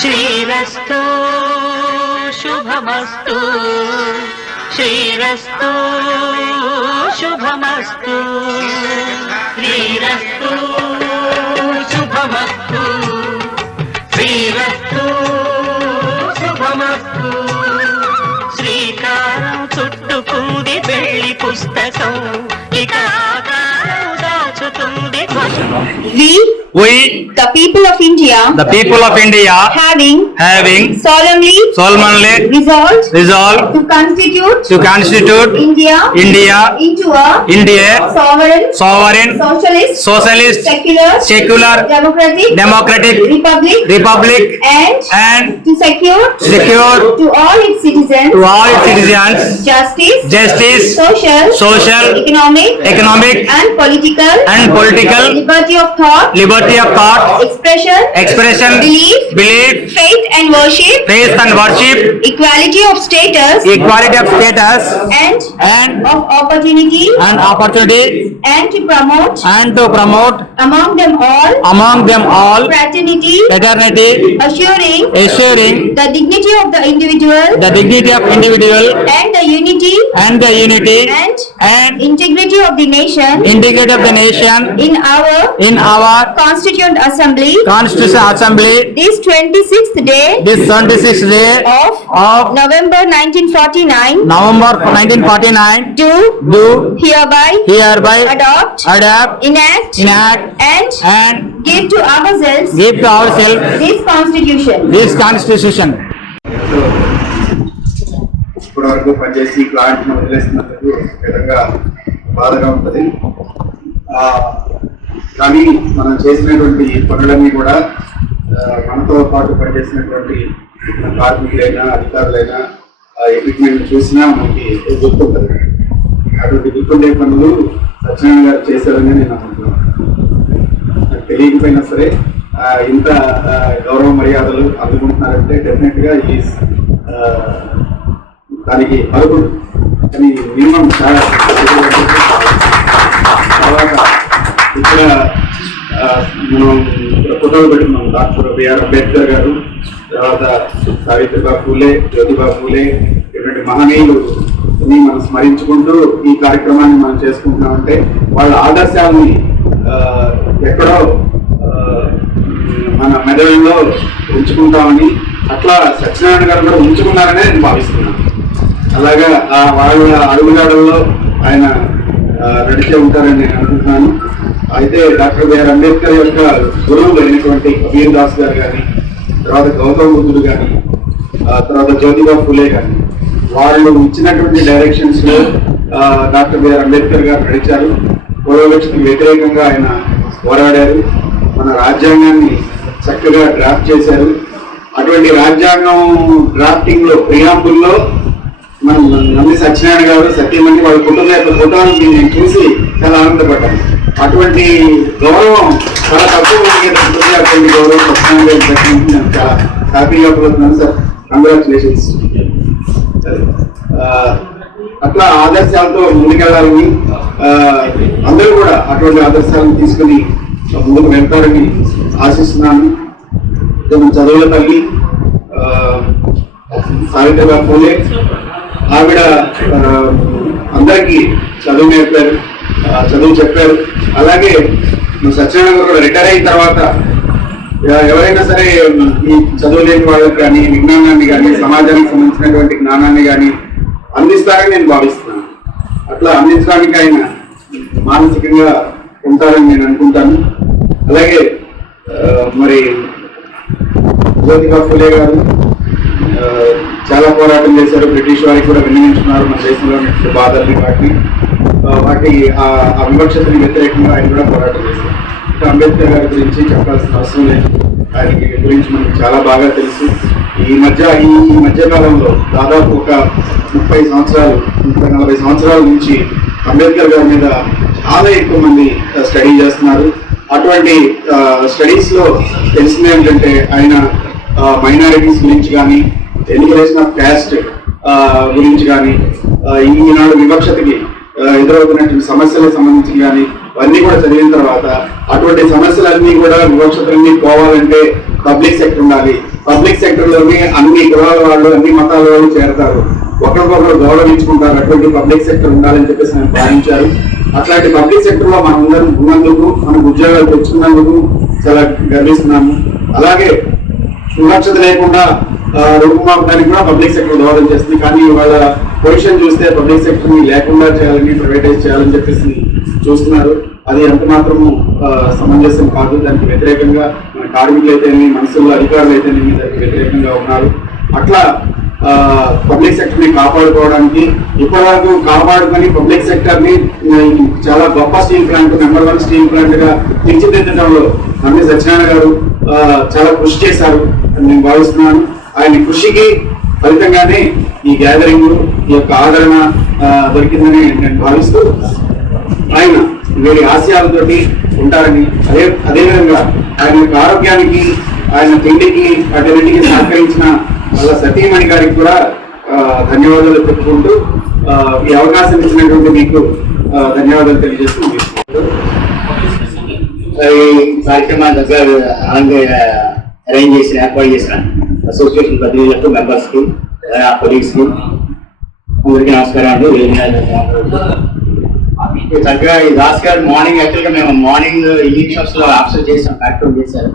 శ్రీరస్తు శుభమస్తు శ్రీరస్తు శుభమస్తు శ్రీరస్తు శుభమస్తు శ్రీరస్తు శుభమస్తు శ్రీకారం చుట్టుకుంది వెళ్లి పుస్తకం ఇక దాచుతుంది. We, the people of India, having solemnly resolved to constitute India into a sovereign, socialist, secular, democratic republic, and to secure to all its citizens justice, social, economic, and political liberty of thought, expression, belief, faith and worship, equality of status, and of opportunity, and to promote among them all fraternity, assuring the dignity of the individual, and the unity and integrity of the nation in our Constituent Assembly this 26th day of November 1949 do hereby adopt, enact and give to ourselves this constitution. ఇప్పటివరకు పనిచేసి ప్లాంట్ను వదిలేస్తున్నందుకు విధంగా బాధగా ఉంటుంది. కానీ మనం చేసినటువంటి పనులన్నీ కూడా మనతో పాటు పనిచేసినటువంటి కార్మికులైనా అధికారులైనా ఎక్విప్మెంట్ చూసినా మనకి గుర్తుంటుంది. అటువంటి గుర్తుండే పనులు సత్యనారాయణ గారు చేశారని నేను అనుకుంటున్నాను. నాకు తెలియకపోయినా సరే ఇంత గౌరవ మర్యాదలు అందుకుంటున్నారంటే డెఫినెట్గా ఈ దానికి అరుగుడు కానీ మినిమం చాలా. తర్వాత ఇక్కడ మనం ఫోటోలు పెట్టుకున్నాం. డాక్టర్ బిఆర్ అంబేద్కర్ గారు, తర్వాత సావిత్రిబా ఫూలే, జ్యోతిబా ఫూలే, ఇటువంటి మహనీయులు మనం స్మరించుకుంటూ ఈ కార్యక్రమాన్ని మనం చేసుకుంటున్నామంటే వాళ్ళ ఆదర్శాలని ఎక్కడో మన మెదడులో ఉంచుకుంటామని, అట్లా సత్యనారాయణ గారు కూడా ఉంచుకున్నారనే నేను భావిస్తున్నాను. అలాగా వాళ్ళ అడుగుజాడల్లో ఆయన నడిచే ఉంటారని నేను అనుకుంటున్నాను. అయితే డాక్టర్ బిఆర్ అంబేద్కర్ యొక్క గురువులు అయినటువంటి కబీర్ దాస్ గారు కానీ, తర్వాత గౌతమ బుద్ధుడు కానీ, తర్వాత జ్యోతిబా ఫూలే కానీ, వాళ్ళు ఇచ్చినటువంటి డైరెక్షన్స్ లో డాక్టర్ బిఆర్ అంబేద్కర్ గారు నడిచారు. పూర్వలక్షకు వ్యతిరేకంగా ఆయన పోరాడారు. మన రాజ్యాంగాన్ని చక్కగా డ్రాఫ్ట్ చేశారు. అటువంటి రాజ్యాంగం డ్రాఫ్టింగ్ లో ప్రియాంబుల్లో మన నంది సత్యనారాయణ గారు, సత్యమణి, వాళ్ళ కుటుంబ యొక్క ఫోటోని నేను చూసి చాలా ఆనందపడ్డాను. అటువంటి గౌరవం చాలా తక్కువ మందికి దక్కుతుంది. అటువంటి గౌరవం సత్యనారాయణ గారికి దక్కినందుకు నేను చాలా హ్యాపీగా పోతున్నాను సార్. కంగ్రాచులేషన్స్. అట్లా ఆదర్శాలతో ముందుకెళ్ళాలని, అందరూ కూడా అటువంటి ఆదర్శాలను తీసుకుని ముందుకు వెళ్తారని ఆశిస్తున్నాను. చదువుల తల్లి సావిత్రిబా ఫూలే, ఆవిడ అందరికీ చదువు నేర్పారు, చదువు చెప్పారు. అలాగే సత్యనారాయణ గారు కూడా రిటైర్ అయిన తర్వాత ఎవరైనా సరే ఈ చదువు లేని వాళ్ళకి కానీ, విజ్ఞానాన్ని కానీ, సమాజానికి సంబంధించినటువంటి జ్ఞానాన్ని కానీ అందిస్తారని నేను భావిస్తున్నాను. అట్లా అందించడానికి ఆయన మానసికంగా ఉంటారని నేను అనుకుంటాను. అలాగే మరి జ్యోతిబా ఫూలే గారు చాలా పోరాటం చేశారు. బ్రిటిష్ వారికి కూడా వినియోగించుకున్నారు మన దేశంలో బాధల్ని వాటి ఆ వివక్షతని వ్యతిరేకంగా ఆయన కూడా పోరాటం చేశారు. అంబేద్కర్ గారి గురించి చెప్పాల్సిన అవసరం లేదు. ఆయన గురించి మనకు చాలా బాగా తెలుసు. ఈ మధ్యకాలంలో దాదాపు ఒక 30-40 సంవత్సరాల నుంచి అంబేద్కర్ గారి మీద చాలా ఎక్కువ మంది స్టడీ చేస్తున్నారు. అటువంటి స్టడీస్ లో తెలిసింది ఏంటంటే ఆయన మైనారిటీస్ గురించి కానీ, ఎలిమినేషన్ ఆఫ్ క్యాస్ట్ గురించి కానీ, ఈనాడు వివక్షతకి ఎదురవుతున్నటువంటి సమస్యలకు సంబంధించి కానీ అవన్నీ కూడా చదివిన తర్వాత అటువంటి సమస్యలన్నీ కూడా వివక్షతలన్నీ పోవాలంటే పబ్లిక్ సెక్టర్ ఉండాలి. పబ్లిక్ సెక్టర్ లోని అన్ని కులాల వాళ్ళు, అన్ని మతాల వాళ్ళు చేరతారు, ఒకరికొకరు గౌరవించుకుంటారు. అటువంటి పబ్లిక్ సెక్టర్ ఉండాలని చెప్పేసి నేను భావించారు. అట్లాంటి పబ్లిక్ సెక్టర్ లో మనం అందరం ఉన్నందుకు, మనకు ఉద్యోగాలు తెచ్చుకున్నందుకు చాలా గర్విస్తున్నాము. అలాగే వివక్షత లేకుండా రూపమాపడానికి కూడా పబ్లిక్ సెక్టర్ దోహదం చేస్తుంది. కానీ వాళ్ళ పొజిషన్ చూస్తే పబ్లిక్ సెక్టర్ ని లేకుండా చేయాలని, ప్రైవేటైజ్ చేయాలని చెప్పేసి చూస్తున్నారు. అది ఎంత మాత్రము సమంజసం కాదు. దానికి వ్యతిరేకంగా మన కార్మికులు అయితేనేమి, మనసుల్లో అధికారులు అయితేనేమి దానికి వ్యతిరేకంగా ఉన్నారు. అట్లా పబ్లిక్ సెక్టర్ ని కాపాడుకోవడానికి ఇప్పటి వరకు కాపాడుకొని పబ్లిక్ సెక్టర్ ని చాలా గొప్ప steel plant, number 1 steel plant గా తీర్చిదిద్దడంలో అన్ని సత్యనారాయణ గారు చాలా కృషి చేశారు అని నేను భావిస్తున్నాను. ఆయన కృషికి ఫలితంగానే ఈ గ్యాదరింగ్, ఈ యొక్క ఆదరణ దొరికిందని నేను భావిస్తూ, ఆయన వీరి ఆశయాలతోటి ఉంటారని, అదేవిధంగా ఆయన యొక్క ఆరోగ్యానికి, ఆయన తిండికి, అటన్నిటికి సహకరించిన వాళ్ళ సతీమణి గారికి కూడా ధన్యవాదాలు చెప్పుకుంటూ ఈ అవకాశం ఇచ్చినటువంటి మీకు ధన్యవాదాలు తెలియజేస్తూ ఈ కార్యక్రమాన్ని దగ్గర అరేంజ్ చేసిన, ఏర్పాటు చేసిన అసోసియేషన్ ప్రతినిధులకు, మెంబర్స్ కి, కొలీగ్స్ కి అందరికీ నమస్కారం అండి. చక్కగా ఈ దాస్ గారు మార్నింగ్, యాక్చువల్గా మేము మార్నింగ్ ఈవినింగ్ షాప్స్ లో ఆబ్సర్వ్ చేసాం, కార్యక్రమం చేశారు.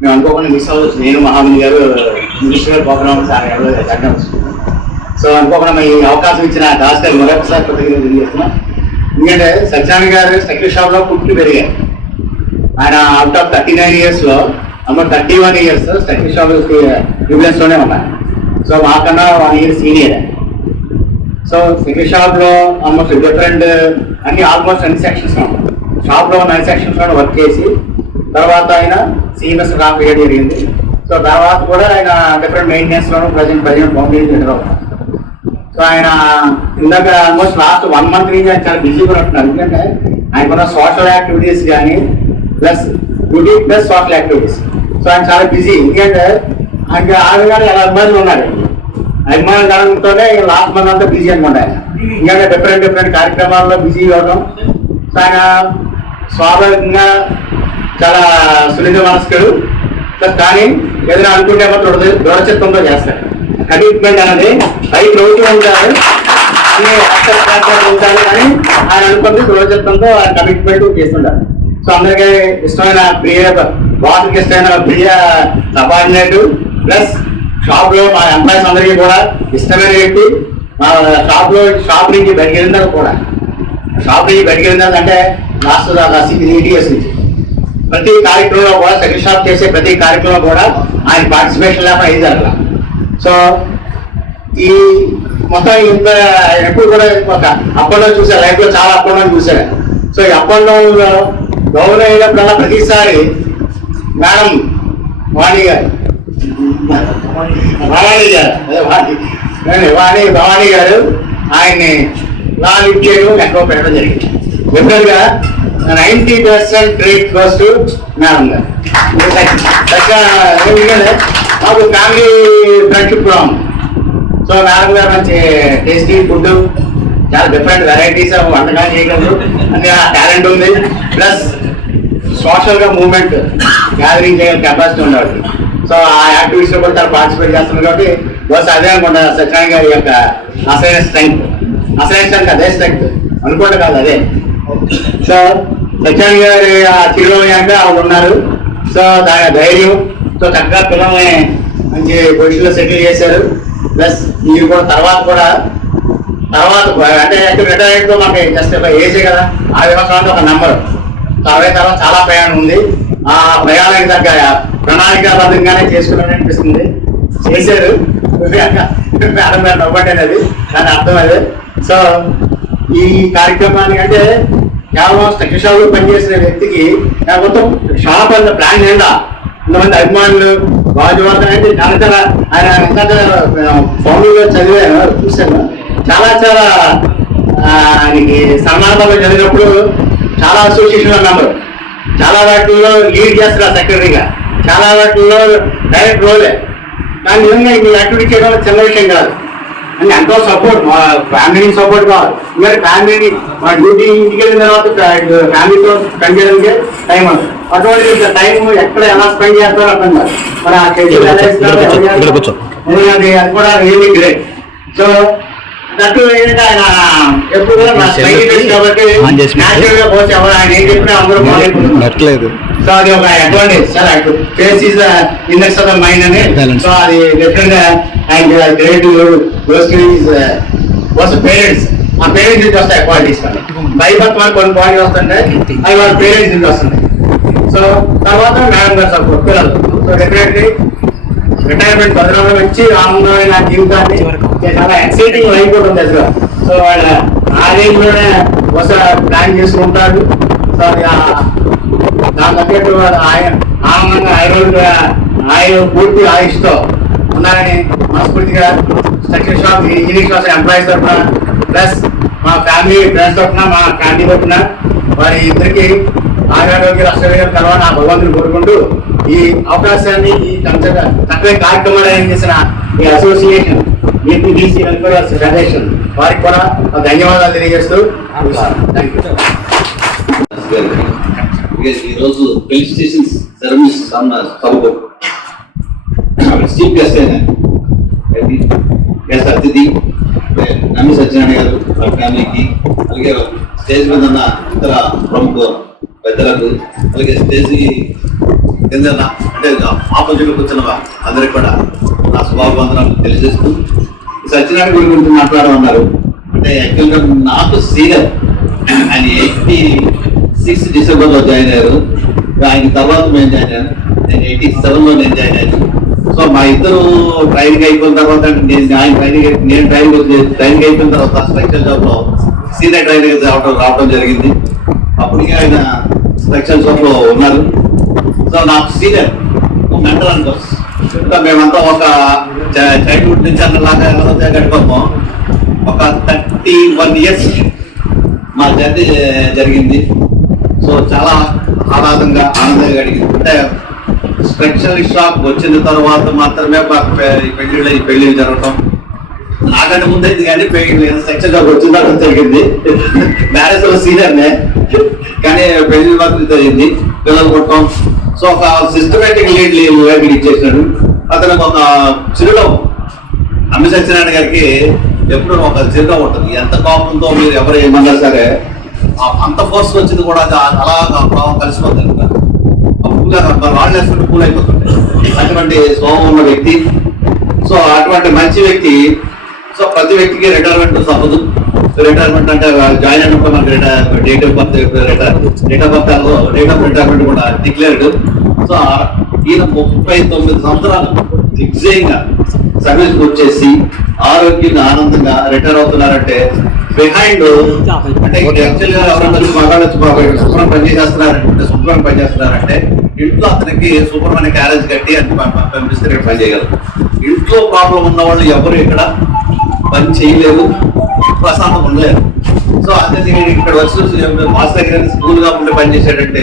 మేము అనుకోకుండా మిస్ అవ్వచ్చు. నేను, మహామణి గారు, మినిస్టర్ గారు, ప్రోగ్రామ్ సార్ ఎవరు. సో అనుకోకుండా ఈ అవకాశం ఇచ్చిన దాస్ గారు మరొకసారి కృతజ్ఞతలు తెలియజేస్తున్నాం. ఎందుకంటే సత్యనారాయణ గారు సైకిల్ షాప్ లో పుట్టి పెరిగారు. ఆయన అవుట్ ఆఫ్ 39 years లో అమ్మ 31 years సైకిల్ షాప్ రిబిలెన్స్ లోనే ఉన్నారు. సో మాకన్నా 1 year senior. So cycle shop లో ఆల్మోస్ట్ డిఫరెంట్ ఆల్మోస్ట్ అన్ని సెక్షన్స్ లో షాప్ లో ఉన్న 9 sections లో వర్క్ చేసి తర్వాత ఆయన సిఎంఎస్ రామ్ వేయడం జరిగింది. సో తర్వాత కూడా ఆయన డిఫరెంట్ మెయింటెనెన్స్ లోను ప్రజెంట్ బౌండరీ అవుతారు. సో ఆయన ఇందాక ఆల్మోస్ట్ లాస్ట్ 1 month నుంచి ఆయన చాలా బిజీగా ఉంటున్నారు. ఎందుకంటే ఆయనకున్న సోషల్ యాక్టివిటీస్ కానీ plus duty plus social activities. So ఆయన చాలా బిజీ. ఎందుకంటే ఆయనకి ఆడగానే ఎలా అభిమానులు ఉన్నారు. అభిమానులు కలగడంతోనే లాస్ట్ మంత్ అంతా బిజీ అనమాట. ఆయన ఎందుకంటే డిఫరెంట్ కార్యక్రమాల్లో బిజీ అవడం. సో ఆయన స్వాభావికంగా చాలా సున్నిత మనస్కుడు. ప్లస్ కానీ ఏదైనా అనుకుంటే మాత్రం దృఢచిత్తంతో చేస్తారు. కమిట్మెంట్ అనేది రైతు రోజు ఉంటారు, ఉంటారు, కానీ ఆయన అనుకుంటే దృఢచిత్తంతో ఆయన కమిట్మెంట్ చేస్తుంటారు. సో అందరికీ ఇష్టమైన ప్రియ బాస్కి ఇష్టమైన ప్రియ సబార్డినేట్ ప్లస్ షాప్ లో మా ఎంప్లాయీస్ అందరికీ కూడా ఇష్టమైన వ్యక్తి. మా షాప్ నుంచి బయటకెళ్ళిన కూడా అంటే లాస్ట్ 8 years నుంచి ప్రతి కార్యక్రమంలో కూడా సెకండ్ షాప్ చేసే ప్రతి కార్యక్రమంలో కూడా ఆయన పార్టిసిపేషన్ లేక అయింది అట్లా. సో ఈ మొత్తం ఇంత ఎప్పుడు కూడా ఒక అప్ అండ్ డౌన్ చూసాను, లైఫ్ లో చాలా అప్ అండ్ డౌన్ చూసాను. సో ఈ అప్ అండ్ డౌన్ లో గౌరవం అయినప్పుడల్లా ప్రతిసారి మేడం భవానీ గారు ఆయన్ని లా లిఫ్ట్ చేయడం ఎక్కువ పెట్టడం జరిగింది. ఎప్పుడుగా 90% క్రెడిట్ గోస్ టు మేడం గారు. ఎందుకంటే మాకు ఫ్యామిలీ ఫ్రెండ్షిప్ కూడా ఉంది. సో మేడం గారు మంచి టేస్టీ ఫుడ్, చాలా డిఫరెంట్ వెరైటీస్ వంటకాలు చేయగలరు, అంటే ఆ టాలెంట్ ఉంది. ప్లస్ సోషల్ గా మూవ్మెంట్ గ్యాదరింగ్ చేయగల కెపాసిటీ ఉండేవాడు. సో ఆ యాక్టివిటీస్ లో కూడా చాలా పార్టిసిపేట్ చేస్తున్నారు. కాబట్టి బస్ అదే అనుకుంటా సత్యనారాయణ గారి యొక్క అసలైన స్ట్రెంగ్త్ అదే స్ట్రెంగ్త్ అనుకోండి కాదు అదే. సో సత్యనారాయణ గారి ఆ చిరునవ్యాక ఆవిడ ఉన్నారు. సో దాని ధైర్యం, సో చక్కగా పిల్లల్ని మంచి పొజిషన్ లో సెటిల్ చేశారు. ప్లస్ మీరు కూడా తర్వాత అంటే రిటైర్మెంట్ తో మాకు జస్ట్ ఏజే కదా, 60 సంవత్సరాలు ఒక నెంబర్. 60 తర్వాత చాలా ప్రయాణం ఉంది. ఆ ప్రయాణానికి తగ్గ ప్రణాళికాబద్ధంగానే చేసుకున్నాను అనిపిస్తుంది. చేశారు మేడం గారు నవ్వండి అనేది దాని అర్థం అదే. సో ఈ కార్యక్రమానికి అంటే కేవలం స్టెక్ షాప్ లో పనిచేసిన వ్యక్తికి మొత్తం షాప్ అంత ప్లాన్ ఏందా ఇంతమంది అభిమానులు బాజువర్ధన్ అంటే చాలా ఆయన ఫౌండర్గా చదివాను, చూశాను. చాలా ఆయనకి సన్మానంలో చదివినప్పుడు చాలా అసోసియేషన్ మెంబర్, చాలా వాటిల్లో లీడ్ చేస్తారు సెక్రటరీగా, చాలా వాటిల్లో డైరెక్ట్ రోలే. కానీ నిజంగా ఈ యాక్టివిటీ చేయడం చిన్న విషయం కాదు. అంటే ఎంతో సపోర్ట్, మా ఫ్యామిలీని సపోర్ట్ కావాలి. ఇంకా ఫ్యామిలీని మా డ్యూటీ ఇంటికి వెళ్ళిన తర్వాత ఫ్యామిలీతో స్పెండ్ చేయడానికి టైం అవుతుంది. అటువంటి టైం ఎక్కడ ఎలా స్పెండ్ చేస్తారో అర్థం కాదు. మన షెడ్యూల్ ఎలా ఇస్తారో అది కూడా రియల్లీ గ్రేట్. సో దట్టు ఏంటంటే ఆయన ఎప్పుడు కూడా నా స్నేహితుడు కాబట్టి న్యాచురల్ గా పోతే ఎవరు ఆయన ఏం చెప్పినా అందరూ బాగుంటుంది. సో అది ఒక advantage sir. Face is index of the mind అని. సో అది డెఫినెట్ గా ఆయన గ్రేట్ పేరెంట్స్. ఆ పేరెంట్స్ నుంచి వస్తాయి క్వాలిటీస్ కానీ బైబర్త్ మనకు కొన్ని క్వాలిటీస్ వస్తుంటాయి, అవి వాళ్ళ పేరెంట్స్ నుంచి వస్తున్నాయి. సో తర్వాత మేడం గారు సపోర్ట్ పిల్లలు. సో డెఫినెట్లీ రిటైర్మెంట్ భద్రంగా వచ్చి ఆనందమైన జీవితాన్ని చాలా ఎక్సైటింగ్ లైఫ్ ఉంటుంది అసలు. సో వాళ్ళ ఆ రేంజ్ లోనే ప్లాన్ చేసుకుంటారు. సో అది దాని తగ్గట్టు ఆయన ఆనందంగా ఆయన పూర్తి ఆయుష్తో ఉన్నారని మనస్ఫూర్తిగా structure shop engineering class employees తరఫున ప్లస్ మా ఫ్యామిలీ ఫ్రెండ్స్ తరఫున మా ఫ్యామిలీ తరఫున వారి ఇద్దరికి ఆరోగ్య రాష్ట్ర తర్వాత నా భగవంతుని కోరుకుంటూ ఈ అవకాశాన్ని ఈ చక్కని కార్యక్రమాలు ఏం చేసిన ఈ అసోసియేషన్ ఏపీడీసీ వెల్ఫేర్ ఫెడరేషన్ వారికి కూడా ధన్యవాదాలు తెలియజేస్తూ ఈరోజు ఫెలిసిటేషన్ సర్వీస్ సభకు చీఫ్ గెస్ట్ అయిన గెస్ట్ అతిథి నమ్మి సత్యనారాయణ గారు వాళ్ళ ఫ్యామిలీకి, అలాగే స్టేజ్ మీద ఉన్న ఇతర ప్రముఖ పెద్దలకు, అలాగే స్టేజ్ కింద అంటే ఆపోజిట్ కూర్చున్న అందరికి కూడా నా శుభాభివందనాలు తెలియజేస్తూ సత్యనారాయణ గారి గురించి మాట్లాడమన్నారు. అంటే యాక్చువల్గా నాకు సీనియర్, ఆయన 86 డిసెంబర్లో జాయిన్ అయ్యారు. ఆయన తర్వాత మేము జాయిన్ అయ్యాను. నేను 87లో నేను జాయిన్ అయ్యాను. సో మా ఇద్దరు ట్రైనింగ్ అయిపోయిన తర్వాత నేను ట్రైనింగ్ అయిపోయిన తర్వాత స్ట్రక్చర్ జాబ్ లో సీనియర్ ట్రైనింగ్ రావడం జరిగింది. అప్పటికే ఆయన స్ట్రక్చర్ జాబ్ లో ఉన్నారు. సో నాకు సీనియర్ మెంటర్ అనుకో. ఇంకా మేమంతా ఒక చైల్డ్హుడ్ నుంచి అన్నలాగా గడిపోతాం. ఒక 31 years మా జర్నీ జరిగింది. సో చాలా ఆనందంగా గడిగింది. అంటే స్ట్రక్చర్ షాప్ వచ్చిన తర్వాత మాత్రమే పెళ్లి జరగటం. నాకంటే ముందైంది కానీ స్ట్రక్చర్ షాప్ వచ్చిన తర్వాత జరిగింది. మ్యారేజ్ లో సీనియర్నే కానీ పెళ్లి మాత్రం జరిగింది, పిల్లలు కొట్టడం. సో ఒక సిస్టమేటిక్ లీడ్ ఇచ్చేసాడు. అతనికి ఒక చిరునవ్వు, అమ్మి సత్యనారాయణ గారికి ఎప్పుడు ఒక చిరునవ్వు ఉంటుంది. ఎంత కోపంతో మీరు ఎవరు ఏమన్నా సరే అంత ఫోర్స్ వచ్చింది కూడా అలాగా ప్రభావం కలిసిపోతుంది. రాళ్ళు వేసుకుంటే పూలు అయిపోతుంటాయి. అటువంటి స్వభావం ఉన్న వ్యక్తి. సో అటువంటి మంచి వ్యక్తి. సో ప్రతి వ్యక్తికి రిటైర్మెంట్ తప్పదు. రిటైర్మెంట్ అంటే జాయిన్ అయినప్పుడు మనకి డేట్ ఆఫ్ రిటైర్మెంట్ కూడా డిక్లేర్డ్. సో ఈయన 39 సంవత్సరాలు దిగ్జయంగా సర్వీస్ వచ్చేసి ఆరోగ్యంగా ఆనందంగా రిటైర్ అవుతున్నారంటే బిహైండ్ అంటే యాక్చువల్గా ఎవరైనా మగాళ్ళు శుభ్రం పనిచేస్తున్నారంటే ఇంట్లో అతనికి శుభ్రమైన క్యారేజ్ కట్టి అని పంపిస్తే పని చేయగలరు. ఇంట్లో ప్రాబ్లం ఉన్న వాళ్ళు ఎవరు ఇక్కడ పని చేయలేరు, ప్రశాంతంగా ఉండలేరు. సో అదే ఇక్కడ వచ్చి మాస్ దగ్గర స్కూల్ గా ఉండి పని చేశాడంటే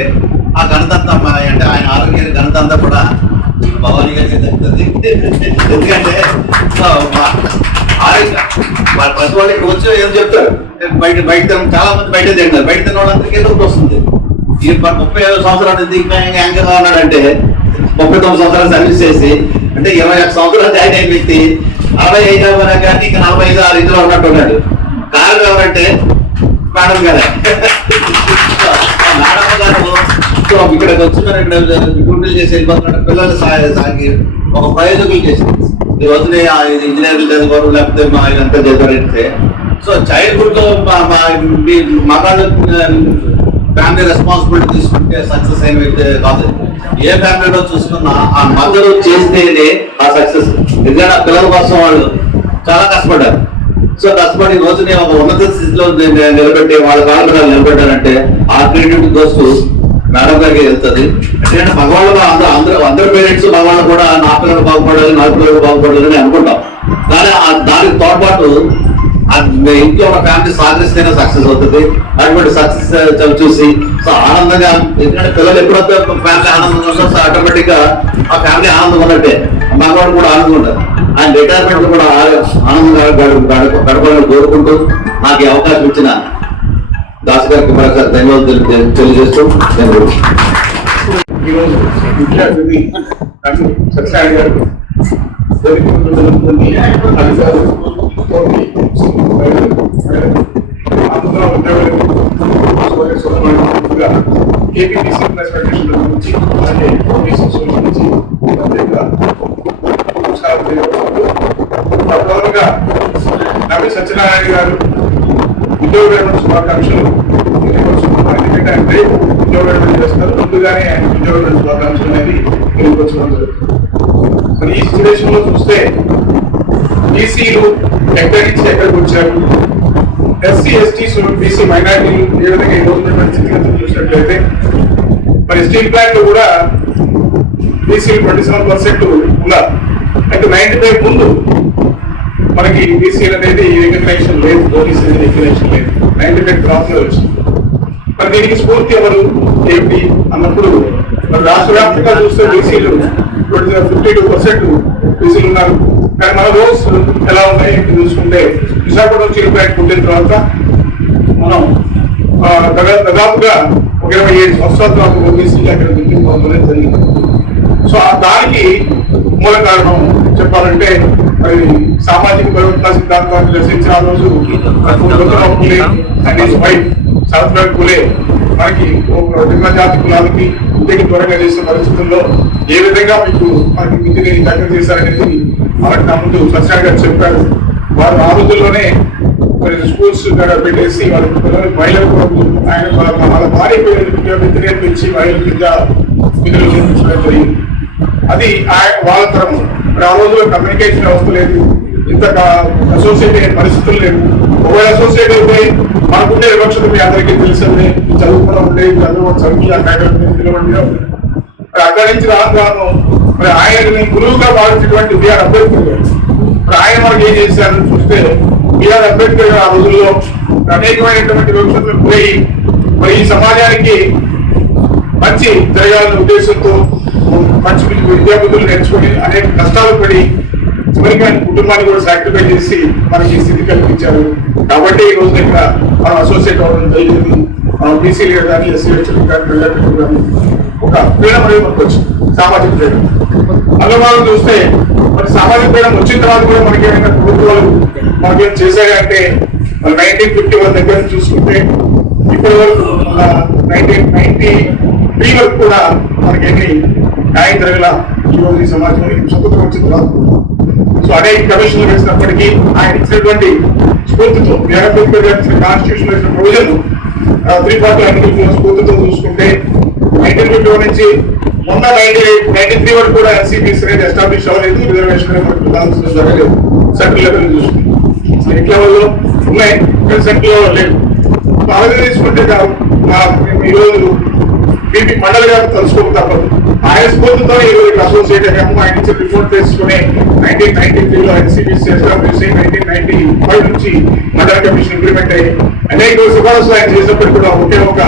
ఆ ఘనత అంతా అంటే ఆయన ఆరోగ్యానికి ఘనత అంతా కూడా భవానీ గారికి దక్కుతుంది. ఎందుకంటే ప్రతి వాళ్ళు ఇక్కడ వచ్చి ఏం చెప్తారు, బయట చాలా మంది బయట తింటారు. బయట తిన్న వాళ్ళందరికీ ఏదో వస్తుంది. ఈ 35 సంవత్సరాలు యాంకర్గా ఉన్నాడంటే 39 సంవత్సరాలు సర్వీస్ చేసి అంటే 21 సంవత్సరాలు జాయిన్ అయిన వ్యక్తి 65 వరకు కానీ ఇంకా 45 ఇందులో ఉన్నట్టున్నాడు. కారణం ఎవరంటే మేడం గారు. మేడం గారు ఇక్కడికి వచ్చి మరి ఇక్కడ డ్యూటీలు చేసి వెళ్ళిపోతున్నాడు. పిల్లలు సాగి ఒక ప్రయోజకులు చేసింది. ఈ రోజున ఇంజనీర్లు చదువుకోరు లేకపోతే మా ఇదంతా చదివారంటే. సో చైల్డ్హుడ్ లో మగాళ్ళు ఫ్యామిలీ రెస్పాన్సిబిలిటీ తీసుకుంటే సక్సెస్ అయిన వ్యక్తి కాదు. ఏ ఫ్యామిలీలో చూసుకున్నా ఆ మదర్ చేస్తేనే ఆ సక్సెస్. ఎందుకంటే ఆ పిల్లల కోసం వాళ్ళు చాలా కష్టపడ్డారు. సో కష్టపడి రోజునే ఒక ఉన్నత స్థితిలో నిలబెట్టి వాళ్ళ కాళ్ళు నిలబెట్టారంటే ఆ క్రెడిట్ దోస్తు మేడం గారికి వెళ్తుంది. ఎందుకంటే మగవాళ్ళు అందరు పేరెంట్స్ మగవాళ్ళు కూడా నా పిల్లలు బాగుపడాలి, నా పిల్లలు బాగుపడాలి అని అనుకుంటాం. కానీ దానికి తోడ్పాటు ఇంట్లో ఉన్న ఫ్యామిలీ సాధిస్తేనే సక్సెస్ అవుతుంది. అటువంటి సక్సెస్ చూసి సో ఆనందంగా, ఎందుకంటే పిల్లలు ఎప్పుడైతే ఫ్యామిలీ ఆనందంగా ఉంటారో సో ఆటోమేటిక్ గా ఆ ఫ్యామిలీ ఆనందం ఉన్నట్టే మగవాడు కూడా ఆనందంగా ఉంటారు. ఆయన రిటైర్మెంట్ కూడా ఆనందంగా గడపాలని కోరుకుంటూ నాకు ఈ అవకాశం ఇచ్చిన దాస్ గారికి మరొకసారి ధన్యవాదాలు తెలియజేస్తూ ఈరోజు ముఖ్య అతిథి డాక్టర్ సత్యనారాయణ గారు KPTC ప్లస్ ఫెడరేషన్ గురించి అలాగే నుంచి ప్రధానంగా డాక్టర్ సత్యనారాయణ గారు ఉద్యోగ విరమణ శుభాకాంక్షలు ఎందుకంటే ఉద్యోగ విరమణ చేస్తారు ముందుగానే ఉద్యోగ విరమణ శుభాకాంక్షలు అనేది తెలియపరచడం జరుగుతుంది. మరి ఈ సిచ్యువేషన్ లో చూస్తే బీసీలు ఎక్కడి నుంచి ఎక్కడికి వచ్చారు, ఎస్సీ ఎస్టీస్ బీసీ మైనారిటీలు ఏ విధంగా ఈ రోజు స్థితిగతులు చూసినట్లయితే మరి స్టీల్ ప్లాంట్ లో కూడా బీసీలు 27% ఉన్నారు. అయితే 95 ముందు మనకి బీసీలు అనేది రికగ్నైజేషన్ లేదు, ఓబీసీ అనేది రికగ్నైజేషన్ లేదు, 95 క్రాస్ లో వచ్చింది. మరి దీనికి స్ఫూర్తి ఎవరు ఏమిటి అన్నప్పుడు మరి రాష్ట్ర వ్యాప్తంగా చూస్తే బీసీలు 52% బీసీలు ఉన్నారు. కానీ మన రోల్స్ ఎలా ఉన్నాయి చూసుకుంటే విశాఖపట్నం స్టీల్ ప్లాంట్ పుట్టిన తర్వాత మనం దాదాపుగా ఒక 27 సంవత్సరాల తర్వాత ఓబీసీ అక్కడ గుర్తింపు అనేది జరిగింది. సో దానికి మూల కారణం చెప్పాలంటే మరి సామాజిక పరివర్తన సిద్ధాంతాన్ని రచించిన ఆ రోజు సావిత్రిబాయి పూలే మనకి నిమ్న జాతి కులాలకి విద్యకి త్వరగా చేసిన పరిస్థితుల్లో ఏ విధంగా మనకి విద్యని దగ్గర చేశారనేది మనకు నా ముందు సత్యనారాయణ గారు చెప్పారు. వారు ఆ రోజుల్లోనే మరి స్కూల్స్ పెట్టేసి వాళ్ళ పిల్లలు మహిళలకు ఆయన వాళ్ళ భార్య విద్య నేర్పించి మహిళలకు విధులు నేర్పించడం జరిగింది. అది వాళ్ళ తరం. మరి ఆ రోజుల్లో కమ్యూనికేషన్ వ్యవస్థ లేదు, ఇంత అసోసియేట్ అయ్యే పరిస్థితులు లేవు. ఒకవేళ అసోసియేట్ అయితే మనకుండే వివక్షత మీ అందరికీ తెలిసింది, చదువుకున్న ఉండే చదువు అక్కడి నుంచి రాను మరి ఆయనని గురువుగా భావించినటువంటి బిఆర్ అంబేద్కర్ గారు మరి ఆయన మనకి ఏం చేశారని చూస్తే బిఆర్ అంబేద్కర్ గారు ఆ రోజుల్లో అనేకమైనటువంటి వివక్షతలు పోయి మరి ఈ సమాజానికి మంచి జరగాలనే ఉద్దేశంతో మంచి విద్యాబుద్ధులు నేర్చుకుని అనేక కష్టాలు పడి చివరికి ఆయన కుటుంబాన్ని కూడా సాక్రిఫై చేసి మనకి ఈ స్థితి కల్పించారు. కాబట్టి ఈ రోజు ఇక్కడ మనం అసోసియేట్ అవ్వడం జరిగింది. మనం బీసీలు కానీ ఎస్సీ కానీ ఒక ఫ్రీడమ్ అనేది మనకు వచ్చింది, సామాజిక ఫ్రీడమ్. అందులో చూస్తే మరి సామాజిక ఫ్రీడమ్ వచ్చిన తర్వాత కూడా మనకి ఏమైనా ప్రభుత్వాలు మనకేం చేశాయంటే 1951 దగ్గర నుంచి చూసుకుంటే ఇప్పటి వరకు 1993 వరకు కూడా మనకేమి న్యాయం జరగల. ఈరోజు ఈ సమాజంలో స్వతంత్రం వచ్చిన తర్వాత సో అనేక కమిషన్లు వేసినప్పటికీ ఆయన ఇచ్చినటువంటి స్ఫూర్తితో అంబేద్కర్ గారు ఇచ్చిన కాన్స్టిట్యూషన్ ఇచ్చిన ప్రొవిజన్ 340 ఆర్టికల్ స్ఫూర్తితో చూసుకుంటే 1951 నుంచి మొన్న 1993 వరకు కూడా ఎన్సీపీసీ అనేది ఎస్టాబ్లిష్ అవ్వలేదు, రిజర్వేషన్ మనకు జరగలేదు. సెంట్రల్ లెవెల్ చూసుకుంటే స్టేట్ లెవెల్లో ఉన్నాయి కానీ సెంట్రల్ లెవెల్ లేదు. అలాగే తీసుకుంటే ఈరోజు బీపీ మండలి గారు తలుచుకోక తప్పదు. ఆయన స్ఫూర్తితో ఈరోజు అసోసియేట్ అయ్యాము. ఆయన నుంచి రిపోర్ట్ తీసుకుని 1993లో ఎన్సీపీసీ ఎస్టాబ్లిష్ 1995 నుంచి మండలి కమిషన్ ఇంప్లిమెంట్ అయ్యి అనేక సిఫారసులు ఆయన చేసినప్పటికీ కూడా ఒకే ఒక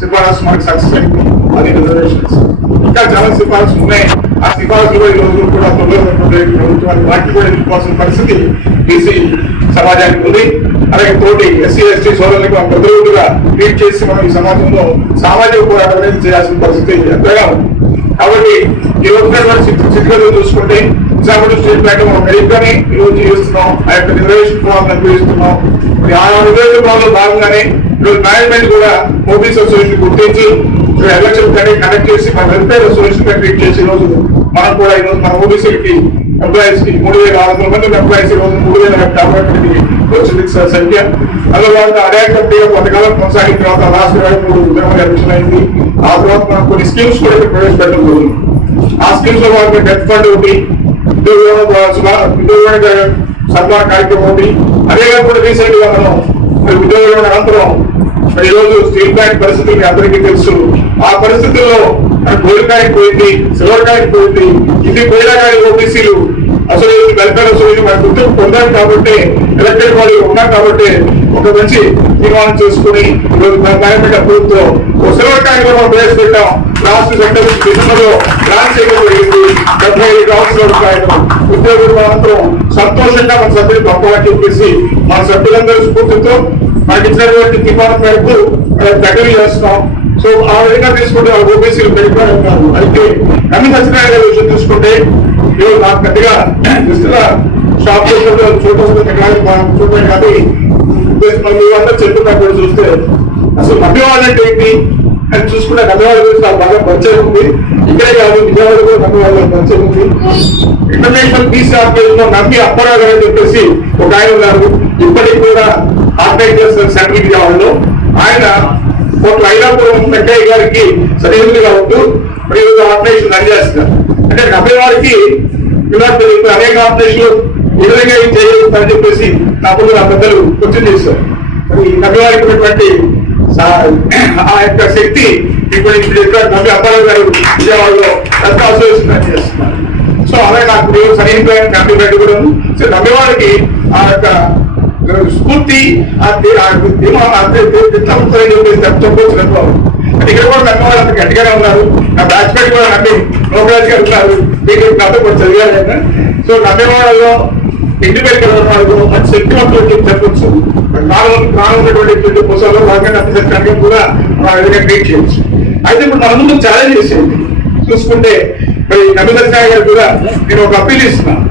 సిఫారసు మనకు సక్సెస్ అయింది, అది రిజర్వేషన్స్. ఇంకా చాలా సిఫారసులు ఉన్నాయి. ఆ సిఫారసులు ఈ రోజు కూడా ప్రభుత్వాన్ని వాటిని కూడా ఎదుర్కోవాల్సిన పరిస్థితి బీసీ సమాజానికి ఉంది. అలాగే తోటి ఎస్సీ ఎస్టీ సోదరులకు ప్రతిరోజుగా ట్రీట్ చేసి మనం ఈ సమాజంలో సామాజిక పోరాటం అనేది చేయాల్సిన పరిస్థితి ఎంతగా ఉంది. కాబట్టి ఈ రోజు స్థితిగతులు చూసుకుంటే విశాఖపట్నం స్టేట్ ప్లాంట్ మనం మెరిగ్గానే ఈ రోజు చేస్తున్నాం. ఆ యొక్క రిజర్వేషన్ ప్రోగ్రామ్ నిర్వహిస్తున్నాం. ఆ రిజర్వేషన్ ప్రోగ్రామ్ భాగంగానే ఈరోజు మేనేజ్మెంట్ కూడా ఓబీసీ అసోసియేషన్ గుర్తించి ఎలక్షన్ కనెక్ట్ చేసి మన వెల్ఫేర్ అసోసియేషన్ గా ట్రీట్ చేసి ఈ రోజు మనం కూడా ఈ రోజు మన ఓబీసీకి ఎంప్లాయీస్ కి 3,600 మంది ఎంప్లాయీస్ ఈ రోజు 3,058 వచ్చింది సంఖ్య. అందులో అనేక కొంతకాలం కొనసాగిన తర్వాత రాష్ట్ర 23 ఉద్యోగాలు అడ్మిషన్ అయింది. ఆ తర్వాత మనం కొన్ని స్కీమ్స్ కూడా ప్రవేశపెట్టడం జరుగుతుంది. ఆ స్కీమ్స్ లో వాళ్ళకి డెత్ ఫండ్ ఒకటి, ఉద్యోగ సన్మాన కార్యక్రమం ఒకటి, అదే కాకుండా రీసెంట్ గా మనం ఉద్యోగ అనంతరం ఈ రోజు స్టీల్ ప్లాంట్ పరిస్థితులు అందరికీ తెలుసు. ఆ పరిస్థితుల్లో గోల్డ్ కాయిన్ పోయింది, సిల్వర్ కాయిన్ పోయింది. ఇది పోయినా కానీ ఓబీసీలు అసోసియేషన్ వెల్ఫేర్ అసోసియేషన్ మన గుర్తింపు పొందారు కాబట్టి, ఎలక్టెడ్ బాడీ ఉన్నాం కాబట్టి ఒక మంచి తీర్మానం చేసుకుని ఈరోజు గవర్నమెంట్ అభివృద్ధితో ఒక సిల్వర్ కాయిన్ కూడా మనం ప్రవేశపెట్టాం. రాష్ట్ర సెక్టర్ డిసెంబర్లో లాంచ్ చేయడం జరిగింది. 75 రాష్ట్ర రూపాయలు ఉద్యోగులు మాత్రం సంతోషంగా మన సభ్యులు గొప్పగా చెప్పేసి మన సభ్యులందరూ స్ఫూర్తితో మనకి ఇచ్చినటువంటి తీర్మానం మేరకు దగ్గర చేస్తున్నాం. సో ఆ విధంగా తీసుకుంటే ఓబీసీలు పెరిగిపోయి ఉన్నారు. అయితే కమి సత్యనారాయణ గారి విషయం తీసుకుంటే ఈరోజు నాకు పెద్దగా షాప్ చూడటం కానీ మీరందరూ చెప్తున్నప్పుడు చూస్తే అసలు నమ్మేవాళ్ళు అంటే ఏంటి అని చూసుకుంటే నమ్మేవాళ్ళ గురించి నాకు బాగా పరిచయం ఉంది. ఇక్కడే కాదు విజయవాడ కూడా నమ్మేవాళ్ళ పరిచయం ఉంది. ఇంటర్నేషనల్ పీస్ ఆర్గనైజేషన్ లో నమ్మి అప్పారావు గారు అని చెప్పేసి ఒక ఆయన ఉన్నారు. ఇప్పటికి కూడా ఆర్గనైజేషన్ సెంట్రల్ విజయవాడలో ఆయన కోట్ల ఐలాపురం వెంకయ్య గారికి సన్నిహితులుగా ఉంటూ మరి ఆర్గనైజేషన్ రన్ చేస్తున్నారు. అంటే నమ్మేవారికి అనేక ఆర్గనైజేషన్లు ఏ విధంగా ఏం చేయగలుగుతారని చెప్పేసి నా పెద్దలు గుర్తు చేశారు. మరి నమ్మేవారికి ఉన్నటువంటి ఆ యొక్క శక్తి ఇప్పుడు నమ్మి అప్పారావు గారు విజయవాడలో అసోసియేషన్ చేస్తున్నారు. సో అలాగే నాకు సన్నిహితులైన ఫ్యామిలీ బయట కూడా నమ్మేవారికి ఆ యొక్క స్ఫూర్తి చెప్పవచ్చు. అంటే ఇక్కడ కూడా నమ్మేవాళ్ళు అంత గట్టిగానే ఉన్నారు. నా బ్యాచ్ మేట్ కూడా నమ్మి నోబరాజ్ గారు ఉన్నారు. మీకు నాతో కూడా చదివారు. సో నమ్మేవాళ్ళలో ఇండిపెండెంట్ వాళ్ళు అది శక్తివంతులు చెప్పొచ్చు. ఉన్నటువంటి పుస్తకాలు భాగంగా అభిషేకానికి కూడా ట్రీట్ చేయొచ్చు. అయితే ఇప్పుడు మన ముందు ఛాలెంజ్ చేసేది చూసుకుంటే మరి నమ్మిదర్ సాయి గారు కూడా నేను ఒక అప్పీల్ ఇస్తున్నాను.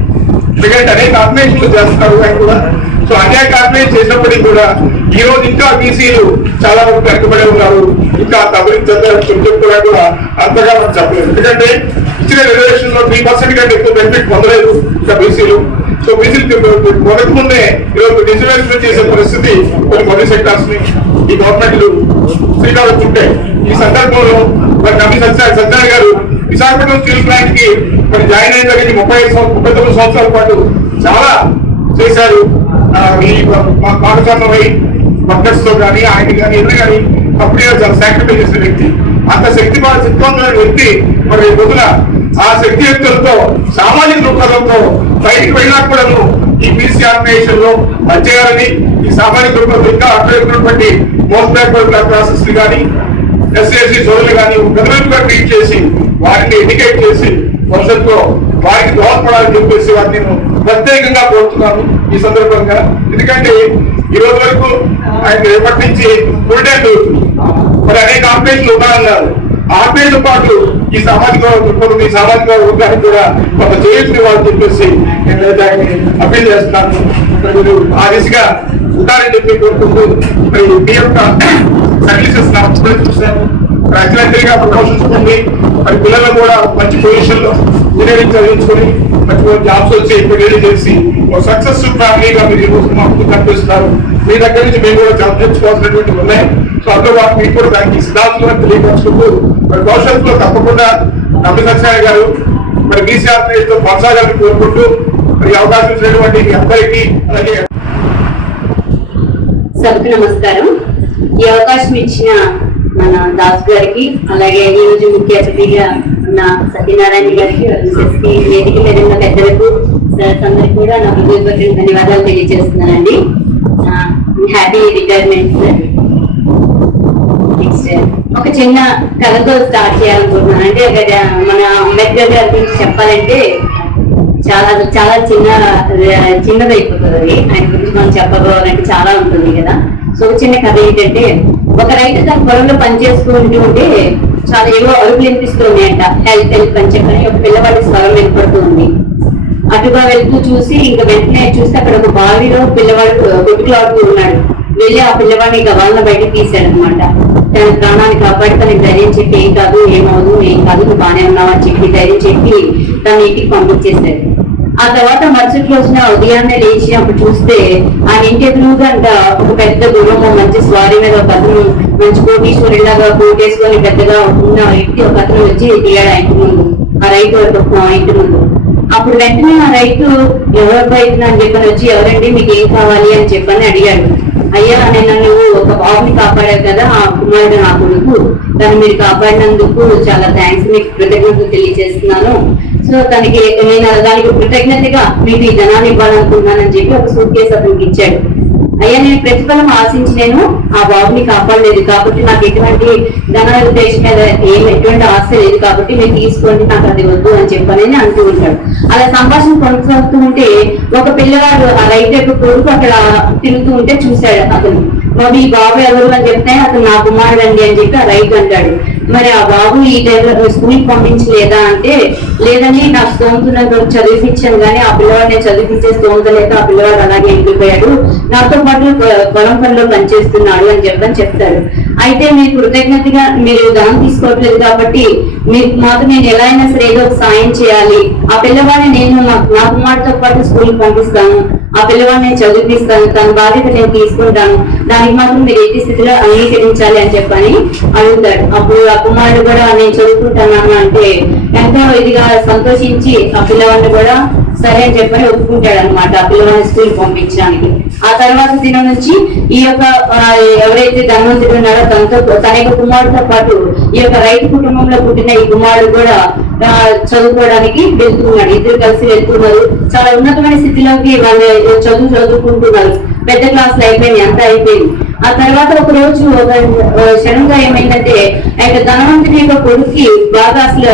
ఎందుకంటే అనేక ఆర్గనైజేషన్లు చేస్తున్నారు ఆయన కూడా. సో అనేక ఆర్గనైజ్ చేసినప్పటికీ కూడా ఈ రోజు ఇంకా బీసీలు చాలా మంది వెనుకబడి ఉన్నారు. ఇంకా అభివృద్ధి చెందాలని కూడా అంతగా మనం చెప్పలేదు. ఎందుకంటే ఇచ్చిన రిజర్వేషన్ లో 3% కంటే ఎక్కువ బెనిఫిట్ పొందలేదు ఇంకా బీసీలు. సో బీసీలు మొదటి ముందే ఈరోజు రిజర్వేషన్ చేసే పరిస్థితి కొన్ని సెక్టార్స్ ని ఈ గవర్నమెంట్లు శ్రీకారం చుట్టాయి. ఈ సందర్భంలో మరి నమ్మి సత్యనారాయణ గారు విశాఖపట్నం స్టీల్ ప్లాంట్ కి మరి జాయిన్ అయిన దగ్గర 39 సంవత్సరాల పాటు చాలా చేశారు. ఈ పాఠశాలలో వర్కర్స్ తో కానీ ఆయన కానీ ఎవరు కానీ కంపెనీలో చాలా సాక్రిఫైస్ చేసిన వ్యక్తి. అంత శక్తివంతమైన వ్యక్తి మరి పొద్దున ఆ శక్తి వ్యక్తులతో సామాజిక దృక్పథంతో బయటికి వెళ్ళినా కూడా ఈ బీసీ ఆర్గనైజేషన్ లో పనిచేయాలని ఈ సామాజిక దృక్పథం ఇంకా అక్కడ మోస్ట్ బ్యాక్వర్డ్ క్లాసెస్ కానీ ఎస్సీ సోదరులు కానీ ప్రజలుగా ట్రీట్ చేసి వారిని ఎడ్యుకేట్ చేసి భవిష్యత్తులో వారికి దోహదపడాలని చెప్పేసి వారిని నేను ప్రత్యేకంగా కోరుతున్నాను ఈ సందర్భంగా. ఎందుకంటే ఈ రోజు వరకు ఆయన రేపటి నుంచి ఫుల్ టైం జరుగుతుంది. మరి అనేక ఆర్గనైజేషన్లు ఉన్నారన్నారు. ఆర్గనైజేషన్ పాటు ఈ సామాజిక వర్గానికి కూడా కొంత చేయొచ్చు వాళ్ళని చెప్పేసి నేను దాన్ని అప్పీల్ చేస్తున్నాను. మీరు ఆ దిశగా ఉంటారని చెప్పి కోరుకుంటూ మరి మీ యొక్క సర్వీసెస్ చూశాను. యాక్చువల్గా ప్రమోషన్స్ పొంది మరి పిల్లలు కూడా మంచి పొజిషన్ లో ఇంజనీరింగ్ చదివించుకొని మంచి జాబ్స్ వచ్చి ఇప్పుడు చేసి ఒక సక్సెస్ఫుల్ ఫ్యామిలీగా మీరు కనిపిస్తున్నారు. మీ దగ్గర నుంచి మేము కూడా జాబ్ తెచ్చుకోవాల్సినటువంటి ఉన్నాయి. సో అందులో మీకు కూడా దానికి సిద్ధాంతాలను తెలియపరుచుకుంటూ మరి భవిష్యత్తులో తప్పకుండా నమ్మి సత్యనారాయణ గారు మరి బీసీ ఆర్గనైజేషన్ కొనసాగాలని కోరుకుంటూ మరి అవకాశం ఇచ్చినటువంటి అందరికీ అలాగే సభకు నమస్కారం. ఈ అవకాశం ఇచ్చిన మన దాస్ గారికి అలాగే ఈ రోజు ముఖ్య అతిథిగా ఉన్న సత్యనారాయణ గారికి వేదిక మీద ఉన్న పెద్దలకు అందరికి కూడా నా హృదయపూర్వక ధన్యవాదాలు తెలియజేస్తున్నానండి. Happy retirement sir. నెక్స్ట్ ఒక చిన్న కథతో స్టార్ట్ చేయాలనుకుంటున్నాను. అంటే మన అంబేద్కర్ గారి గురించి చెప్పాలంటే చాలా చాలా చిన్నదైపోతుంది అది. ఆయన గురించి మనం చెప్పబోవాలంటే చాలా ఉంటుంది కదా. సో ఒక చిన్న కథ ఏంటంటే ఒక రైతు తన పొలంలో పనిచేసుకుంటూ ఉంటే చాలా ఏవో అరుపులు వినిపిస్తుంది అంట. హెల్ప్ అని చెప్పని ఒక పిల్లవాడి స్వరం వినపడుతుంది. అటుగా వెళ్తూ చూసి ఇంకా వెంటనే చూస్తే అక్కడ ఒక బావిలో పిల్లవాడు కొట్టుకులాడుతూ ఉన్నాడు. వెళ్ళి ఆ పిల్లవాడిని గవాళ్ళ బయటకు తీశాడు అనమాట. తన ప్రాణాన్ని కాపాడి తనకి ధైర్యం చెప్పి ఏం కాదు ఏం కాదు నువ్వు బాగానే ఉన్నావు అని చెప్పి ధైర్యం చెప్పి తన ఇంటికి పంపించేశాడు. ఆ తర్వాత మరుసటి రోజున ఉదయాన్నే లేచి అప్పుడు చూస్తే ఆ ఇంటి ఎదురుగా ఒక పెద్ద గుర్రము మంచి స్వారీ మీద ఒక అతను మంచి కోటీశ్వరులాగా కోటేసుకొని పెద్దగా ఉన్న వ్యక్తి ఒక అతను వచ్చి దిగాడు ఆ ఇంటి ముందు, ఆ రైతు ఇంటి ముందు. అప్పుడు వెంటనే ఆ రైతు ఎవరో రైతు అని చెప్పని వచ్చి ఎవరండి మీకు ఏం కావాలి అని చెప్పని అడిగాడు. అయ్యా నేను నువ్వు ఒక బాబుని కాపాడావు కదా, ఆ కుమారుడు నా కొడుకు, తను మీరు కాపాడినందుకు చాలా థ్యాంక్స్, మీకు కృతజ్ఞతలు తెలియజేస్తున్నాను. సో తనకి నేను దానికి కృతజ్ఞతగా మీకు ఈ ధనాన్ని ఇవ్వాలనుకున్నానని చెప్పి ఒక సూట్ కేసు అతనికి ఇచ్చాడు. అయ్యా నేను ప్రతిఫలం ఆశించి నేను ఆ బాబుని కాపాడలేదు కాబట్టి నాకు ఎటువంటి ధన ఉద్దేశం మీద ఎటువంటి ఆశ లేదు కాబట్టి మీరు తీసుకోండి, నాకు అది వద్దు అని చెప్పని అంటూ ఉంటాడు. అలా సంభాషణ కొనసాగుతూ ఉంటే ఒక పిల్లవాడు ఆ రైతు యొక్క కొడుకు అక్కడ తిరుగుతూ ఉంటే చూశాడు అతను. బాబు ఈ బాబు ఎవరు అని చెప్తే అతను నా కుమారుడు అండి అని చెప్పి ఆ రైతు అంటాడు. మరి ఆ బాబు ఈ టైంలో స్కూల్ పంపించలేదా అంటే లేదని నాకు స్తోమత చదివిపించాను కానీ ఆ పిల్లవాడు నేను చదివించే స్తోమత లేక ఆ పిల్లవాడు అలాగే వెళ్ళిపోయాడు, నాతో పాటు పొలం పనిలో పనిచేస్తున్నాడు అని చెప్పని చెప్తాడు. అయితే మీరు కృతజ్ఞతగా మీరు ధనం తీసుకోవట్లేదు కాబట్టి మీకు మాత్రం నేను ఎలా అయినా సరే ఏదో ఒక సాయం చేయాలి, ఆ పిల్లవాడిని నేను నా కుమార్తెతో పాటు స్కూల్ పంపిస్తాను, ఆ పిల్లవాడిని నేను చదివిపిస్తాను, తన బాధ్యత నేను తీసుకుంటాను, దానికి మాత్రం మీరు ఎట్టి స్థితిలో అంగీకరించాలి అని చెప్పని అడుగుతాడు. అప్పుడు ఆ కుమారుడు కూడా నేను చదువుకుంటాను అంటే ఎంతో ఇదిగా సంతోషించి ఆ పిల్లవాడిని కూడా సరే అని చెప్పని ఒప్పుకుంటాడు అనమాట ఆ పిల్లవాడిని స్కూల్ పంపించడానికి. ఆ తర్వాత దినం నుంచి ఈ యొక్క ఎవరైతే ధనవంతుడు ఉన్నాడో తన యొక్క కుమారుడితో పాటు ఈ యొక్క రైతు కుటుంబంలో పుట్టిన ఈ కుమారుడు కూడా చదువుకోవడానికి వెళ్తున్నాడు. ఇద్దరు కలిసి వెళ్తున్నారు. చాలా ఉన్నతమైన స్థితిలోకి వాళ్ళు చదువుకుంటున్నారు. పెద్ద క్లాసులు అయిపోయింది, అంతా అయిపోయింది. ఆ తర్వాత ఒక రోజు ఒక క్షణంగా ఏమైందంటే ఆ యొక్క ధనవంతుని యొక్క కొడుక్కి బాగా అసలు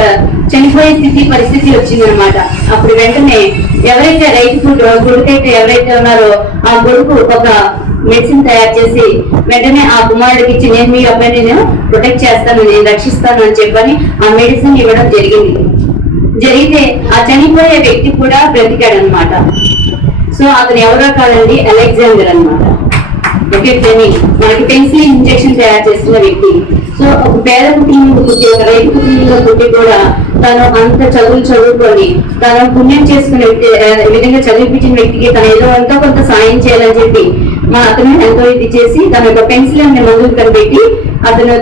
చనిపోయే పరిస్థితి వచ్చిందనమాట. అప్పుడు వెంటనే ఎవరైతే రైతు కొడుకైతే ఎవరైతే ఉన్నారో ఆ కొడుకు ఒక మెడిసిన్ తయారు చేసి వెంటనే ఆ కుమారుడికి ఇచ్చి నేను మీ అబ్బాయిని నేను ప్రొటెక్ట్ చేస్తాను, నేను రక్షిస్తాను అని చెప్పని ఆ మెడిసిన్ ఇవ్వడం జరిగితే ఆ చనిపోయే వ్యక్తి కూడా బ్రతికాడు అనమాట. సో అతను ఎవరో కాదండి, అలెగ్జాండర్ అనమాట. ఓకే, మనకి పెన్సిలిన్ ఇంజెక్షన్ తయారు చేస్తున్న వ్యక్తి. సో ఒక పేద కుటుంబంలో పుట్టి ఒక రైతు కుటుంబంలో పుట్టి కూడా తను అంత చదువుకొని తను పుణ్యం చేసుకునే విధంగా చదివిపించిన వ్యక్తికి తను ఏదో ఎంతో కొంత సాయం చేయాలని చెప్పి అతను ఎంతో ఇది చేసి తన యొక్క పెన్సిలిన్ మందులు కనిపెట్టి అతను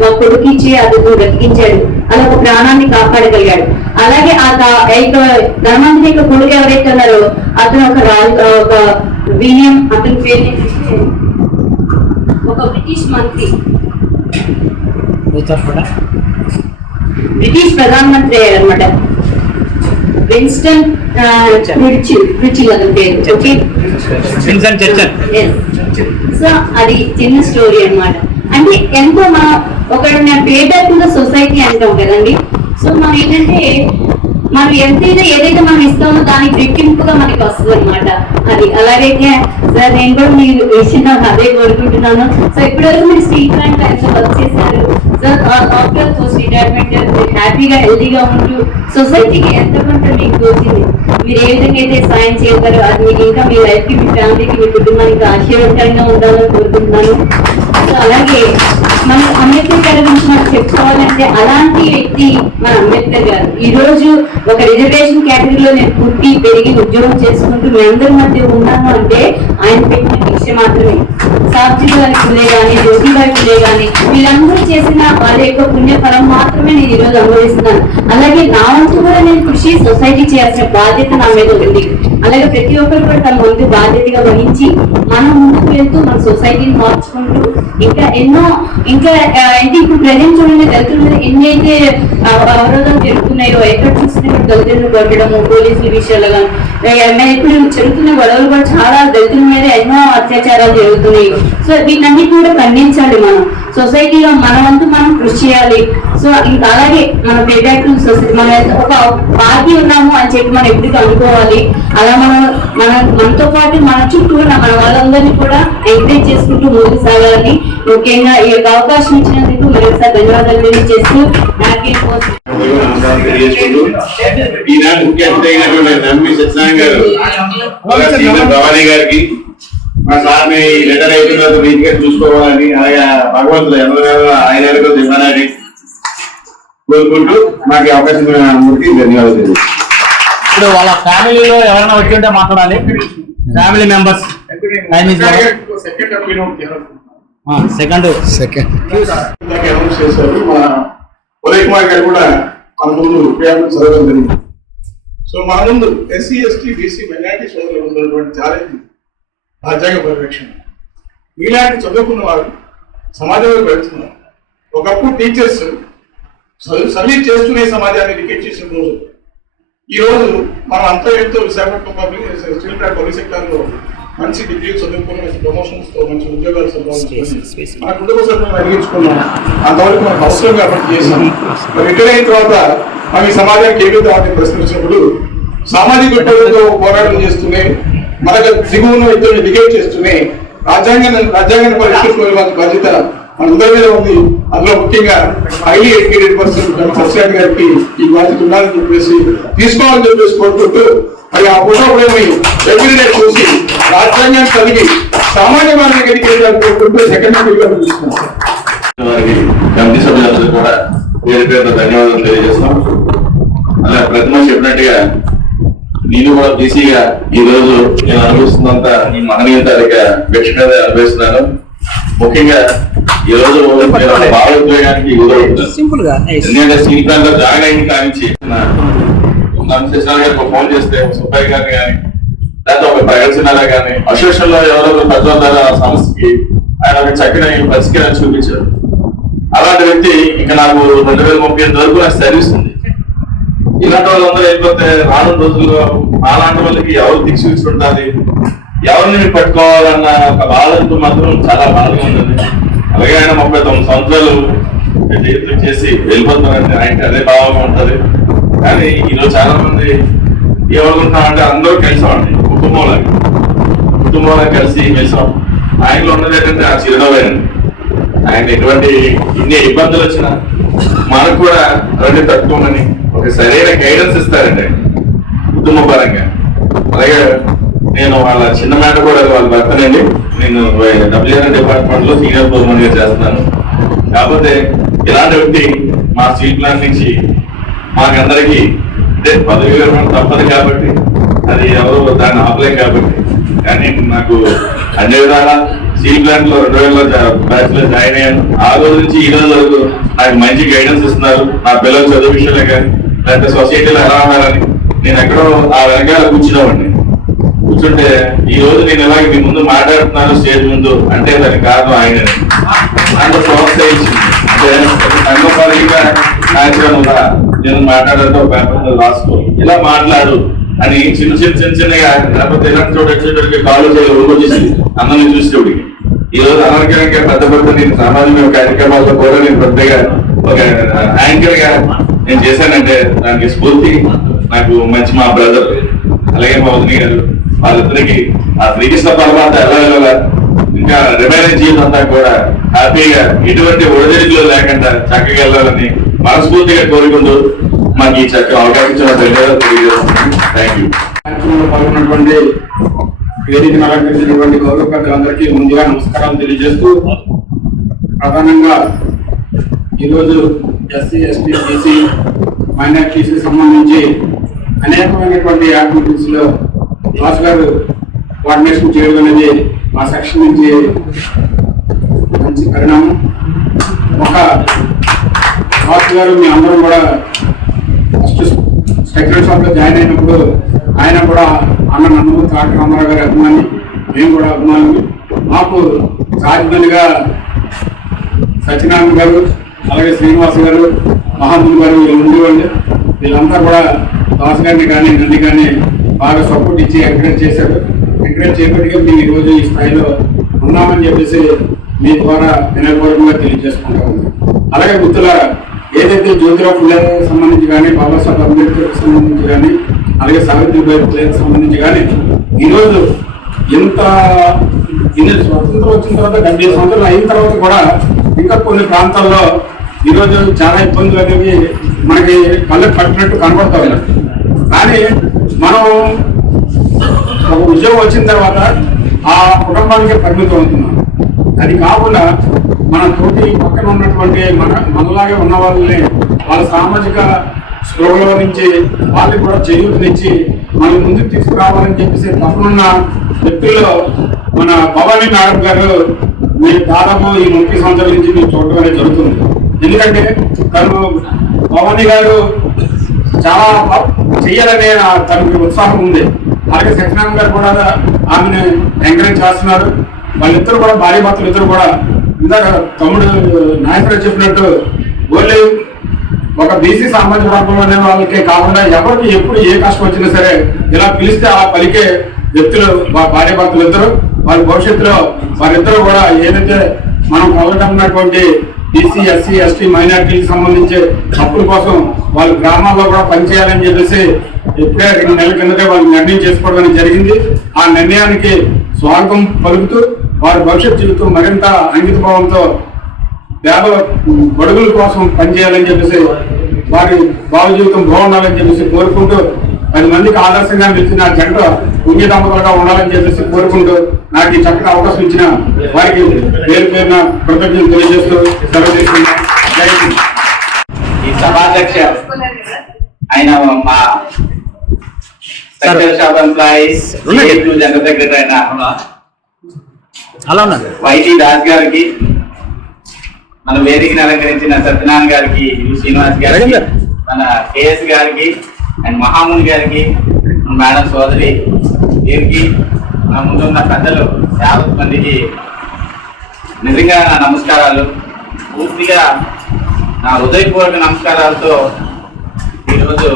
మా కొడుకు ఇచ్చి అతను బ్రతికించాడు. అలా ఒక ప్రాణాన్ని కాపాడగలిగాడు. అలాగే ఆ ధనవంతుని యొక్క కొడుకు ఎవరైతే ఉన్నారో అతను ఒక విలియం, అతని పేరు ఒక బ్రిటిష్ మంత్రి, బ్రిటిష్ ప్రధానమంత్రి అయ్యారు అనమాట. విన్స్టన్ చర్చిల్ అతని పేరు. ఓకే, సో అది చిన్న స్టోరీ అనమాట. అంటే ఎంతో మనం పేబ్యాక్ టు ద సొసైటీ అంటాం కదండి. సో మనం ఏంటంటే మనం ఏదైతే మనం ఇస్తామో దానికి రెట్టింపుగా మనకి వస్తుంది అనమాట. అది అలాగైతే సార్ నేను కూడా మీరు వేసిన అదే కోరుకుంటున్నాను. సో ఇప్పటివరకు మీరు స్టీల్ ప్లాంట్ ఎంతో వర్క్ చేశారు సార్. ఆఫ్టర్ పోస్ట్ రిటైర్మెంట్ హ్యాపీగా హెల్తీగా ఉంటూ సొసైటీకి ఎంత కొంత మీకు తోచింది, మీరు ఏ విధంగా అయితే సాయం చేయగలరు అది మీకు ఇంకా మీ లైఫ్ కి, మీ ఫ్యామిలీకి, మీ కుటుంబానికి ఆశీర్వాదకరంగా ఉండాలని కోరుకుంటున్నాను. సో అలాగే మన అంబేద్కర్ గారి గురించి మనకు చెప్పుకోవాలంటే అలాంటి వ్యక్తి మన అంబేద్కర్ గారు. ఈ రోజు ఒక రిజర్వేషన్ కేటగిరీలో నేను పుట్టి పెరిగి ఉద్యోగం చేసుకుంటూ మీ అందరి మధ్య ఉన్నాను అంటే ఆయన పెట్టిన దీక్ష మాత్రమే. సావిత్రిబాయి ఫులే గాని, జ్యోతిబాయి ఫులే గాని వీళ్ళందరూ చేసిన వాళ్ళ యొక్క పుణ్యఫలం మాత్రమే నేను ఈ రోజు అనుభవిస్తున్నాను. అలాగే నా వంతు కూడా నేను కృషి సొసైటీ చేయాల్సిన బాధ్యత నా మీద ఉంది. అలాగే ప్రతి ఒక్కరు కూడా తన వంతు బాధ్యతగా వహించి మనం ముందుకు వెళ్తూ మన సొసైటీని మార్చుకుంటూ ఇంకా ఇప్పుడు ప్రజెంట్ చూడండి దళితుల మీద ఎన్ని అయితే అవరోధాలు జరుగుతున్నాయో, ఎక్కడ చూసినా దళితులను కొట్టడము, పోలీసుల విషయాలు కానీ ఇప్పుడు జరుగుతున్న గొడవలు కూడా చాలా దళితుల మీద ఎన్నో అత్యాచారాలు జరుగుతున్నాయి. సో వీటన్నిటి కూడా ఖండించాలి. మనం సొసైటీలో మన వంతు మనం కృషి చేయాలి. సో ఇంకా అలాగే మన పేబ్యాక్ సొసైటీ మనం ఒక పార్టీ ఉన్నాము అని చెప్పి మనం ఎప్పటికీ అనుకోవాలి. అలా మనతో పాటు మన చుట్టూ ఉన్న మన వాళ్ళందరినీ కూడా ఎంకరేజ్ చేసుకుంటూ ముందుకు సాగాలని ముఖ్యంగా ఈ యొక్క అవకాశం ఇచ్చినందుకు మరొకసారి ధన్యవాదాలు తెలియజేస్తూ ఈనాడు ముఖ్య అతిథి అయినటువంటి నమ్మి సత్యనారాయణ గారు, భవానీ గారికి మా సార్ని లెటర్ అయిపోయిన రీతిగా చూసుకోవాలని అలాగే భగవంతుడు ఎవరు ఆయన దివ్వనాన్ని కోరుకుంటూ నాకు అవకాశం ధన్యవాదాలు. ఇప్పుడు వాళ్ళ ఫ్యామిలీలో ఎవరైనా వచ్చి ఉంటే మాట్లాడాలి. ఫ్యామిలీ మెంబర్స్ సెకండ్ అనౌన్స్ చేశారు. మా ఉదయ్ కుమార్ గారు కూడా మన ముందు చదవడం జరిగింది. సో మన ముందు ఎస్సీ, ఎస్టీ, బీసీ, మైనారిటీ సోదరులు ఉన్నటువంటి ఛాలెంజ్ రాజ్యాంగ పరిరక్షణ. మీలాంటి చదువుకున్న వారు సమాజంలో పెడుతున్నారు. ఒకప్పుడు టీచర్స్ సర్వీస్ చేస్తూనే సమాజాన్ని రికెట్ చేసిన రోజు. ఈ రోజు మనం అంతా ఎంతో Visakhapatnam steel plant public sector లో మంచి డిగ్రీలు చదువుకుని మంచి ప్రమోషన్స్ తో మంచి ఉద్యోగాలు సంపాదించుకొని మన కుటుంబ సభ్యులను అడిగించుకున్నాం. అంతవరకు మనకు అవసరం కాబట్టి చేసాం. రిటైర్ అయిన తర్వాత మనం ఈ సమాజానికి ఏ విధంగా ప్రశ్నించినప్పుడు సామాజిక విప్లవంతో పోరాటం చేస్తూనే మనకు దిగువన వ్యక్తులను డిగేట్ చేస్తూనే రాజ్యాంగాన్ని పరిష్కరించుకునే బాధ్యత మనందరి మీద ఉంది. అందులో ముఖ్యంగా హైలీ ఎడ్యుకేటెడ్ పర్సన్ సత్యనారాయణ గారికి ఈ బాధ్యత ఉండాలని చెప్పేసి తీసుకోవాలని చెప్పేసి కోరుకుంటూ మరి ఆ పుట్టప్పుడేమి ఎవ్రీడే చూసి రాజ్యాంగాన్ని కలిగి సామాన్య మానవునికి ఎడ్యుకేట్ కోరుకుంటూ సెకండ్ తీసుకున్నాం. వారికి కమిటీ సభ్యులందరూ కూడా పేరు పేరుతో ధన్యవాదాలు తెలియజేస్తాం. అలా ప్రతిమ చెప్పినట్టుగా నేను కూడా బీసీగా ఈ రోజు నేను అనుభవిస్తున్నంత ఈ మహనీయతగా వ్యక్తిగత అనుభవిస్తున్నాను. ముఖ్యంగా ఈ రోజు భావోద్వేగానికి ఎందుకంటే స్టీల్ ప్లాంట్ లో జాయిన్ అయిన కానించి శశినారాయణ గారికి ఫోన్ చేస్తే సుబ్బయ్య గారిని కానీ లేకపోతే ఒక ప్రగతినారా కానీ అసోసియేషన్ లో ఎవరో పెద్దల ద్వారా సమస్యకి ఆయన ఒక చక్కని పరిష్కారాన్ని చూపించారు. అలాంటి వ్యక్తి ఇంకా నాకు 2038 వరకు నాకు సర్వీస్ ఉంది. ఇలాంటి వాళ్ళందరూ అయిపోతే రానున్న రోజుల్లో అలాంటి వాళ్ళకి ఎవరు దిక్సూచుంటుంది, ఎవరిని పట్టుకోవాలన్న ఒక బాధతో మాత్రం చాలా బాధగా ఉంటుంది. అలాగే ఆయన 39 సంవత్సరాలు చేసి వెళ్ళిపోతున్నారంటే ఆయనకి అదే భావంగా ఉంటది. కానీ ఈరోజు చాలా మంది ఏమనుకుంటున్నామంటే అందరూ కలిసామండి, కుటుంబంలో కలిసి మెలిసాం. ఆయనలో ఉన్నది ఏంటంటే ఆ చిరునవ్వేనండి. ఆయన ఎటువంటి ఇన్ని ఇబ్బందులు వచ్చినా మనకు కూడా అవన్నీ తట్టుకోమని ఒక సరైన గైడెన్స్ ఇస్తారండి కుటుంబ పరంగా. అలాగే నేను వాళ్ళ చిన్న మాట కూడా వాళ్ళ భర్తనండి. నేను WRN డిపార్ట్మెంట్ లో సీనియర్ పర్మనెంట్ గా చేస్తున్నాను. కాకపోతే ఇలాంటి వ్యక్తి మా స్టీల్ ప్లాంట్ నుంచి మాకందరికి అంటే పదవి విరమణ తప్పదు కాబట్టి అది ఎవరు దాన్ని ఆపలేం కాబట్టి, కానీ నాకు అన్ని విధాలా స్టీల్ ప్లాంట్ లో 2000 బ్యాచ్ లో జాయిన్ అయ్యాను. ఆ రోజు నుంచి ఈ రోజు వరకు నాకు మంచి గైడెన్స్ ఇస్తున్నారు. నా పిల్లల చదువు విషయంలో కానీ లేకపోతే సొసైటీలో ఎలా ఉన్నారని నేను ఎక్కడో ఆ వెనకాల కూర్చుంటే ఈ రోజు నేను ఇలాగే మీ ముందు మాట్లాడుతున్నాను స్టేజ్ ముందు అంటే దానికి కారణం ఆయన అంటే ప్రోత్సహించి నేను మాట్లాడాలంటే ఒక పేపర్ రాసుకో ఇలా మాట్లాడు అని చిన్నగా లేకపోతే ఇలాంటి చోటు కాలు చేసి అందరినీ చూసేవాడికి ఈ రోజు అనర్గంగా పెద్ద నేను సామాజిక కార్యక్రమాల్లో కూడా నేను పెద్దగా ఒక యాంకర్ గా నేను చేశానంటే దానికి స్ఫూర్తి నాకు మంచి మా బ్రదర్ అలాగే మా వదిన గారు వాళ్ళిద్దరికి ఆ శ్రీకృష్ణ పరమాత్మ ఎలా ఇంకా రిమైనింగ్ జీవితం అంతా కూడా హ్యాపీగా ఎటువంటి ఒడిదుడుకులు లేకుండా చక్కగా వెళ్ళాలని మనస్ఫూర్తిగా కోరుకుంటూ మాకు ఈ చక్కగా అవకాశం ధన్యవాదాలు తెలియజేస్తున్నాను. Thank you. పాల్గొన్నటువంటి వేదికను అలంకరించినటువంటి గౌరవ పెద్దలందరికీ ముందుగా నమస్కారాలు తెలియజేస్తూ ప్రధానంగా ఈరోజు ఎస్సీ ఎస్టీ బీసీ మైనారిటీస్ సంబంధించి అనేకమైనటువంటి యాక్టివిటీస్ లో రాజు గారు కోఆర్డినేషన్ చేయడం అనేది మా సెక్షన్ నుంచి మంచి పరిణామం. ఒక రాజు గారు మీ అందరం కూడా ఫస్ట్ సెక్రటరీ షాప్ లో జాయిన్ అయినప్పుడు ఆయన కూడా నన్ను తాట రామారావు గారి అభిమాని, మేము కూడా అభిమానులు. మాకు రాజధానిగా సత్యనారాయణ గారు అలాగే శ్రీనివాస్ గారు మహాముని గారు వీళ్ళు ఉండేవాళ్ళు. వీళ్ళంతా కూడా దాస్ గారిని కానీ నన్ను కానీ బాగా సపోర్ట్ ఇచ్చి ఎంకరేజ్ చేశారు. ఎంకరేజ్ చేయబట్టిగా మేము ఈ రోజు ఈ స్థాయిలో ఉన్నామని చెప్పేసి మీ ద్వారా వినయపూర్వకంగా తెలియజేసుకుంటాము. అలాగే మిత్రులారా, ఏదైతే జ్యోతిరావు ఫులే సంబంధించి కానీ బాబాసాహెబ్ అంబేద్కర్ సంబంధించి కానీ అలాగే సావిత్రిబాయి ఫులేకి సంబంధించి కానీ ఈరోజు ఇన్ని స్వతంత్రం వచ్చిన తర్వాత 70 సంవత్సరాలు అయిన తర్వాత కూడా ఇంకా కొన్ని ప్రాంతాల్లో ఈరోజు చాలా ఇబ్బందులు అనేవి మనకి కళ్ళకు పట్టినట్టు కనబడతా ఉన్నాయి. కానీ మనం ఒక ఉద్యోగం వచ్చిన తర్వాత ఆ కుటుంబానికి పరిమితం అవుతున్నాం. అది కాకుండా మన తోటి పక్కన ఉన్నటువంటి మనలాగే ఉన్న వాళ్ళని వాళ్ళ సామాజిక స్పృహలో నుంచి వాళ్ళకి కూడా చేయూతనిచ్చి మన ముందుకు తీసుకురావాలని చెప్పేసి తప్పనున్న వ్యక్తుల్లో మన భవానీ మేడం గారు మీరు దాదాపు ఈ 30 సంవత్సరాల నుంచి మీరు చూడటం అనేది జరుగుతుంది. ఎందుకంటే తను భవానీ గారు చాలా చెయ్యాలనే తనకి ఉత్సాహం ఉంది. అలాగే సత్యనారాయణ గారు కూడా ఆమెను ఎంకరేజ్ చేస్తున్నారు. వాళ్ళిద్దరు కూడా భార్య భర్తలు ఇద్దరు కూడా ఇందాక తమ్ముడు నాయకుడు చెప్పినట్టు ఓన్లీ ఒక బీసీ సామాజిక వర్గంలో అనే వాళ్ళకే కాకుండా ఎవరికి ఎప్పుడు ఏ కష్టం వచ్చినా సరే ఇలా పిలిస్తే ఆ పలికే వ్యక్తులు భార్యాభర్తలు ఇద్దరు వారి భవిష్యత్తులో వారిద్దరూ కూడా ఏదైతే మనం కలగటన్నటువంటి బీసీ ఎస్సీ ఎస్టీ మైనార్టీకి సంబంధించి హక్కుల కోసం వాళ్ళ గ్రామాల్లో కూడా పనిచేయాలని చెప్పేసి ఇప్పుడే 2 నెలల కిందటే వాళ్ళు నిర్ణయం చేసుకోవడం జరిగింది. ఆ నిర్ణయానికి స్వాగతం పలుకుతూ వారి భవిష్యత్ జీవితం మరింత అంకిత భావంతో పేద బడుగుల కోసం పనిచేయాలని చెప్పేసి వారి బాల జీవితం బాగుండాలని చెప్పేసి కోరుకుంటూ 10 మందికి ఆదర్శంగా నిలిచిన జంట పుణ్య దంపతులుగా ఉండాలని చెప్పేసి కోరుకుంటూ నాకు ఈ చక్కటి అవకాశం ఇచ్చిన వారికి పేరు పేరున కృతజ్ఞతలు తెలియజేస్తూ సెలవు తీసుకున్నాను. ఈ సభాధ్యక్ష ఆయన మా secretary shop employees general secretary అయిన అలా ఉన్నది వైటి దాస్ గారికి, మన వేదికని అలంకరించిన సత్యనారాయణ గారికి, శ్రీనివాస్ గారికి, మన కేఎస్ గారికి అండ్ మహాముని గారికి, మేడం సోదరి వీరికి, నా ముందున్న పెద్దలు 50 మందికి నిజంగా నా నమస్కారాలు. పూర్తిగా నా హృదయపూర్వక నమస్కారాలతో ఈరోజు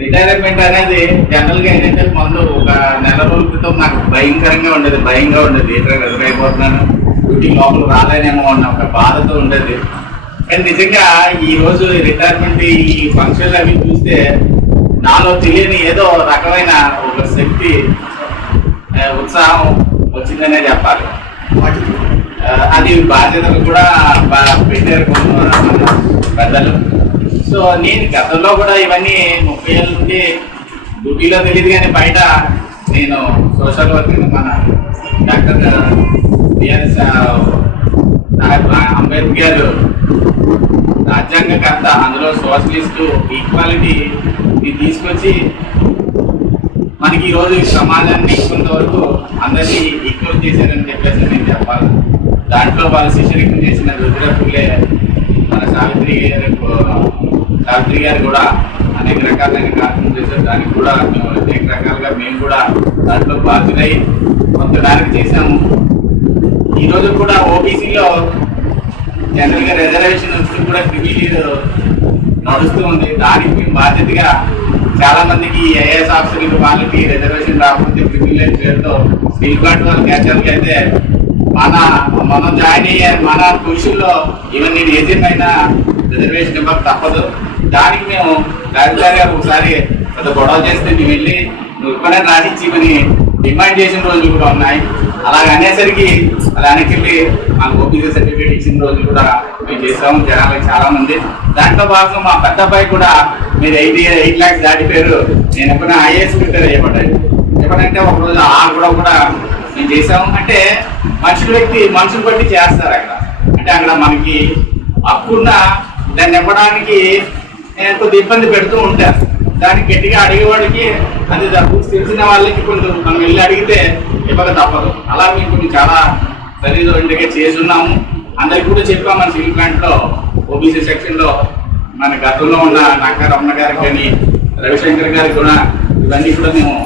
రిటైర్మెంట్ అనేది జనరల్ గా ఏంటంటే ముందు ఒక నెల రోజుల క్రితం నాకు భయంగా ఉండేది రిటైర్ అయిపోతున్నాను, డ్యూటీ లోపల రాలేనేమో అన్న ఒక బాధతో ఉండేది. కానీ నిజంగా ఈ రోజు రిటైర్మెంట్ ఈ ఫంక్షన్లు అవి చూస్తే నాలో తెలియని ఏదో రకమైన ఒక శక్తి, ఉత్సాహం వచ్చిందనే చెప్పాలి. అది బాధ్యతలు కూడా పెట్టారు పెద్దలు. సో నేను గతంలో కూడా ఇవన్నీ 30 ఏళ్ళ నుండి డ్యూటీలో తెలియదు, కానీ బయట నేను సోషల్ వర్క్ మన డాక్టర్ బిఆర్ఎస్ అంబేద్కర్ రాజ్యాంగకర్త, అందులో సోషలిస్టు ఈక్వాలిటీ తీసుకొచ్చి మనకి ఈరోజు సమాజాన్ని కొంతవరకు అందరినీ ఈక్వల్ చేశారని చెప్పేసి నేను చెప్పాలి. దాంట్లో వాళ్ళ శిష్యరికం చేసిన రుద్ర పుల్లే, మన సావిత్రి గారు కూడా అనేక రకాలైన కార్యక్రమం చేశారు. దానికి కూడా అనేక రకాలుగా మేము కూడా దాంట్లో బాధ్యులై కొంతదానికి చేశాము. ఈరోజు కూడా ఓబీసీలో జనరల్ గా రిజర్వేషన్ కూడా క్రిమినల్ నడుస్తూ ఉంది. దానికి మేము బాధ్యతగా చాలా మందికి ఐఏఎస్ ఆఫీసర్లకు వాళ్ళకి రిజర్వేషన్ రాకపోతే క్రిమినల్ పేరుతో స్టీల్ ప్లాంట్ వాళ్ళ క్యాచర్కి అయితే మనం జాయిన్ అయ్యే మన పురుషుల్లో ఈవెన్ నేను ఏజెంట్ అయినా రిజర్వేషన్ ఇవ్వక తప్పదు. దానికి మేము రాజధాని గారు ఒకసారి పెద్ద గొడవ చేస్తే మేము వెళ్ళి నువ్వు ఇప్పుడే రాసిచ్చిమని డిమాండ్ చేసిన రోజులు కూడా ఉన్నాయి. అలాగ అనేసరికి అలా వెనకెళ్ళి మాకు ఓపీసీ సర్టిఫికేట్ ఇచ్చిన రోజులు కూడా మేము చేసాము జనాలకి చాలా మంది. దాంట్లో భాగంగా మా పెద్ద అబ్బాయి కూడా మీరు 8 lakhs దాటిపోయారు, నేను ఎప్పుడైనా ఐఏఎస్ ప్రిపేర్ అయ్యబడ్డాను. ఎప్పుడంటే ఒకరోజు కూడా మేము చేసాము. అంటే మనుషులు బట్టి చేస్తారు అక్కడ. అంటే అక్కడ మనకి హక్కున్న దాన్ని ఇవ్వడానికి కొద్ది ఇబ్బంది పెడుతూ ఉంటారు. దానికి గట్టిగా అడిగేవాడికి అది తెలిసిన వాళ్ళకి కొంచెం మనం వెళ్ళి అడిగితే ఇవ్వక తప్పదు. అలా మేము కొన్ని చాలా సరిగా చేస్తున్నాము. అందరికి కూడా చెప్పాము. మన స్టీల్ ప్లాంట్ లో ఓబీసీ సెక్షన్ లో మన గతంలో ఉన్న నాకా రమణ గారికి కానీ రవిశంకర్ గారికి కూడా ఇవన్నీ కూడా మేము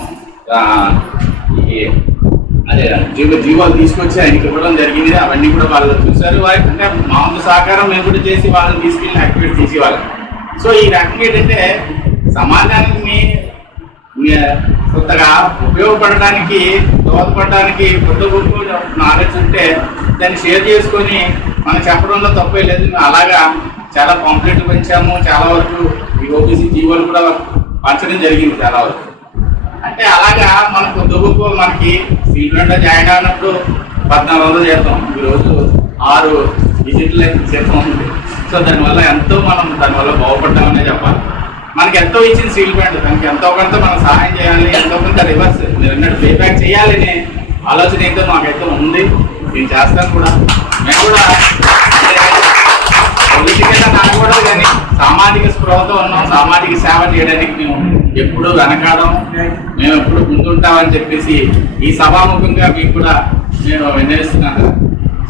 అదే జీవాలు తీసుకొచ్చి ఆయనకి ఇవ్వడం జరిగింది. అవన్నీ కూడా వాళ్ళు చూసారు. వారికి అంటే మామూలు సహకారం మేము కూడా చేసి వాళ్ళని తీసుకెళ్ళి యాక్టివేట్ చేసేవాళ్ళం. సో ఈ రకంగా ఏంటంటే సమాజానికి కొత్తగా ఉపయోగపడడానికి దోహదపడడానికి కొత్త గొప్ప నాలెడ్జ్ ఉంటే దాన్ని షేర్ చేసుకొని మనం చెప్పడంలో తప్పే లేదు. అలాగా చాలా కాంప్లీట్ పెంచాము. చాలా వరకు ఈ ఓబీసీ జీవోలు కూడా పంచడం జరిగింది చాలా వరకు. అంటే అలాగా మనం కొత్త గొప్ప మనకి స్టీల్ ప్లాంట్లో జాయిన్ అయినప్పుడు 1400 చేస్తాం, ఈరోజు 6 డిజిటల్ చేస్తాం ఉంది. సో దానివల్ల ఎంతో మనం దానివల్ల బాగుపడ్డామనే చెప్పాలి. మనకి ఎంతో ఇచ్చింది స్టీల్ ప్లాంట్, దానికి ఎంతో కొంత మనం సహాయం చేయాలి, ఎంతో కొంత రివర్స్ మీరు అన్నట్టు పే బ్యాక్ చేయాలనే ఆలోచన అయితే మాకైతే ఉంది. నేను చేస్తాను కూడా. మేము కూడా పొలిటికల్గా అనకూడదు కానీ సామాజిక స్పృహతో ఉన్నాం. సామాజిక సేవ చేయడానికి మేము ఎప్పుడు వెనకాడం, మేము ఎప్పుడు ముందుంటామని చెప్పేసి ఈ సభాముఖంగా మీకు కూడా నేను విన్నవిస్తున్నాను.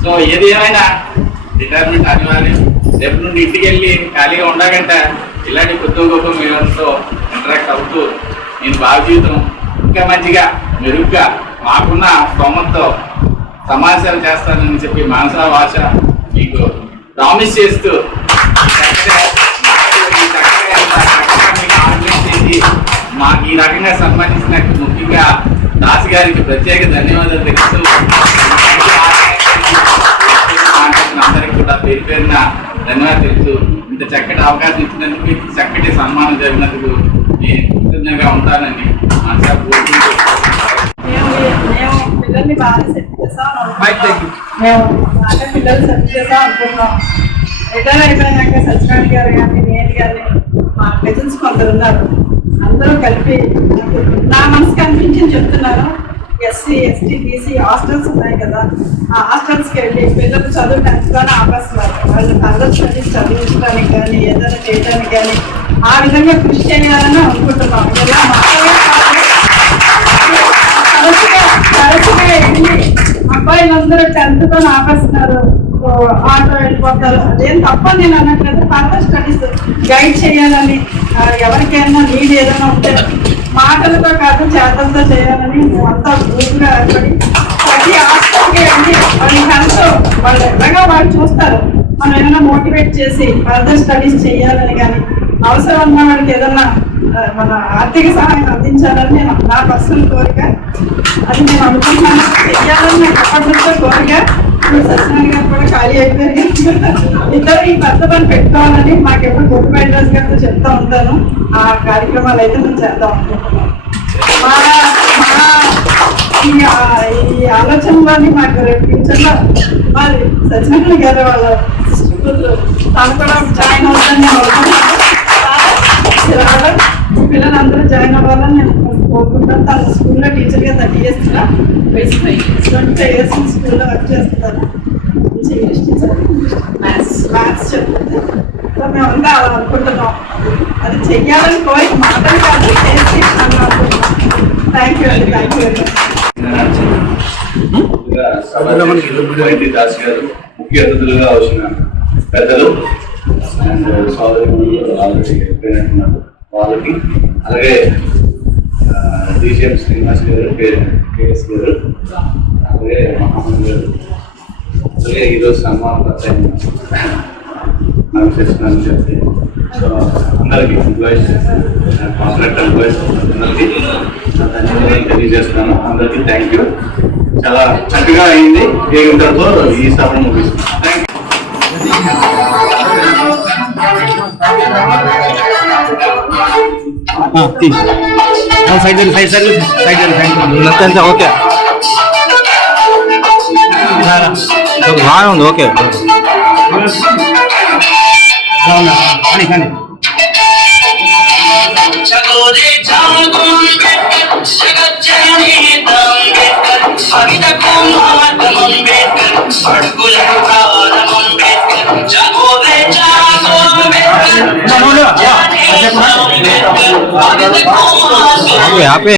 సో ఏది ఏమైనా రిటైర్మెంట్ అనివార్యం. రేపు నుండి ఇంటికి వెళ్ళి ఖాళీగా ఉండకంటే ఇలాంటి కొత్త గొప్ప మీతో ఇంటరాక్ట్ అవుతూ నేను బాగా జీవితం ఇంకా మంచిగా మెరుగ్గా మాకున్న స్తోమతో సమాచారం చేస్తానని చెప్పి మనసా భాష మీకు ప్రామిస్ చేస్తూ చేసి మాకు ఈ రకంగా సన్మానించినట్టు ముఖ్యంగా దాస్ గారికి ప్రత్యేక ధన్యవాదాలు తెలుస్తూ అందరికీ కూడా పేరు పేరున ధన్యవాదాలు తెలుస్తూ ఇంత చక్కటి అవకాశం ఇచ్చినందుకు చక్కటి సన్మానం జరిగినందుకు నేను కృతజ్ఞంగా ఉంటానండి. మేము పిల్లల్ని బాగా సెట్ చేస్తాం మేము బాగా పిల్లలు సెట్ చేస్తాం అనుకుంటున్నాం. రిటైర్ అయిపోయినాక సత్యనారాయణ గారు కానీ నేను కానీ మా కజిన్స్ కొందరు ఉన్నారు, అందరూ కలిపి నా మనసుకు అనిపించింది చెప్తున్నారు. ఎస్సీ ఎస్టీ బీసీ హాస్టల్స్ ఉన్నాయి కదా, ఆ హాస్టల్స్కి వెళ్ళి పిల్లలు చదువు 10th లోనే ఆపేస్తున్నారు. వాళ్ళు అందరూ చదివించడానికి కానీ ఏదైనా చేయడానికి కానీ ఆ విధంగా కృషి చేయాలని అనుకుంటున్నాం. ఇలా తరచుగా వెళ్ళి అబ్బాయిలందరూ 10th లోనే ఆపేస్తున్నారు, ఆటో వెళ్ళిపోతారు. అదేం తప్ప నేను అన్నట్లేదు. ఫర్దర్ స్టడీస్ గైడ్ చేయాలని, ఎవరికైనా నీడ్ ఏదైనా ఉంటే మాటలతో కాదు చేతలతో చేయాలని మేమంతా గ్రూప్గా ఏర్పడి ప్రతి హాస్టల్కి వెళ్ళి వాళ్ళ హెల్త్ వాళ్ళు ఎలాగా వాళ్ళు చూస్తారు, మనం ఏమైనా మోటివేట్ చేసి ఫర్దర్ స్టడీస్ చేయాలని కానీ అవసరం ఉన్న వాళ్ళకి ఏదన్నా మన ఆర్థిక సహాయం అందించాలని నేను నా పర్సనల్ కోరిక. అది నేను అనుకుంటున్నాను, చెయ్యాలని నాకు ఎప్పటి నుంచో కోరిక. ఇప్పుడు సత్యనారాయణ గారు కూడా ఖాళీ అయిపోయారు, ఇద్దరు ఈ పెద్ద పని పెట్టుకోవాలని మాకు ఎప్పుడు గొప్ప అడ్రస్ గారితో చెప్తా ఉంటాను. ఆ కార్యక్రమాలు అయితే మేము చేద్దాం అనుకుంటున్నాం. ఈ ఆలోచనలోని మాకు రేపు ఫ్యూచర్లో మరి సత్యనారాయణ గారు వాళ్ళ తను కూడా జాయిన్ అవుతాను నేను అనుకుంటున్నాను. పిల్లలందరూ జాయిన్ అవ్వాలని నేను కోరుకుంటాను. తన స్కూల్లో టీచర్గా 30 years 25 years స్కూల్లో వర్క్ చేస్తున్నారు. ఇంగ్లీష్ టీచర్, మ్యాథ్స్ చెప్తుంది. సో మేమంతా అలా అనుకుంటున్నాం. అది చెయ్యాలని కోరిక, మాటలు కాదు చేసి అని అనుకుంటున్నాం. థ్యాంక్ యూ అండి, థ్యాంక్ యూ అండి. దాస్ గారు ముఖ్య అతిథులుగా వచ్చిన పెద్దలు అండ్ సోదరి ఆల్రెడీ ఎప్పుడైనట్టున్నారు వాళ్ళకి, అలాగే డిసిఎం శ్రీనివాస్ గారు, కేఎస్ గారు, అలాగే మహామన్ గారు, అలాగే ఈరోజు సన్మానం నాకు చేస్తున్నాను చెప్పి సో అందరికీ ఎంప్లాయీస్, కాంట్రాక్ట్ ఎంప్లాయీస్ అందరికీ ధన్యవాదాలు తెలియజేస్తున్నాను. అందరికీ థ్యాంక్ యూ. చాలా చక్కగా అయింది. ఇంతటితో ఈ సభను ముగిస్తున్నాను. థ్యాంక్ ఓకే బాగా ఉంది. ఓకే यहाँ पे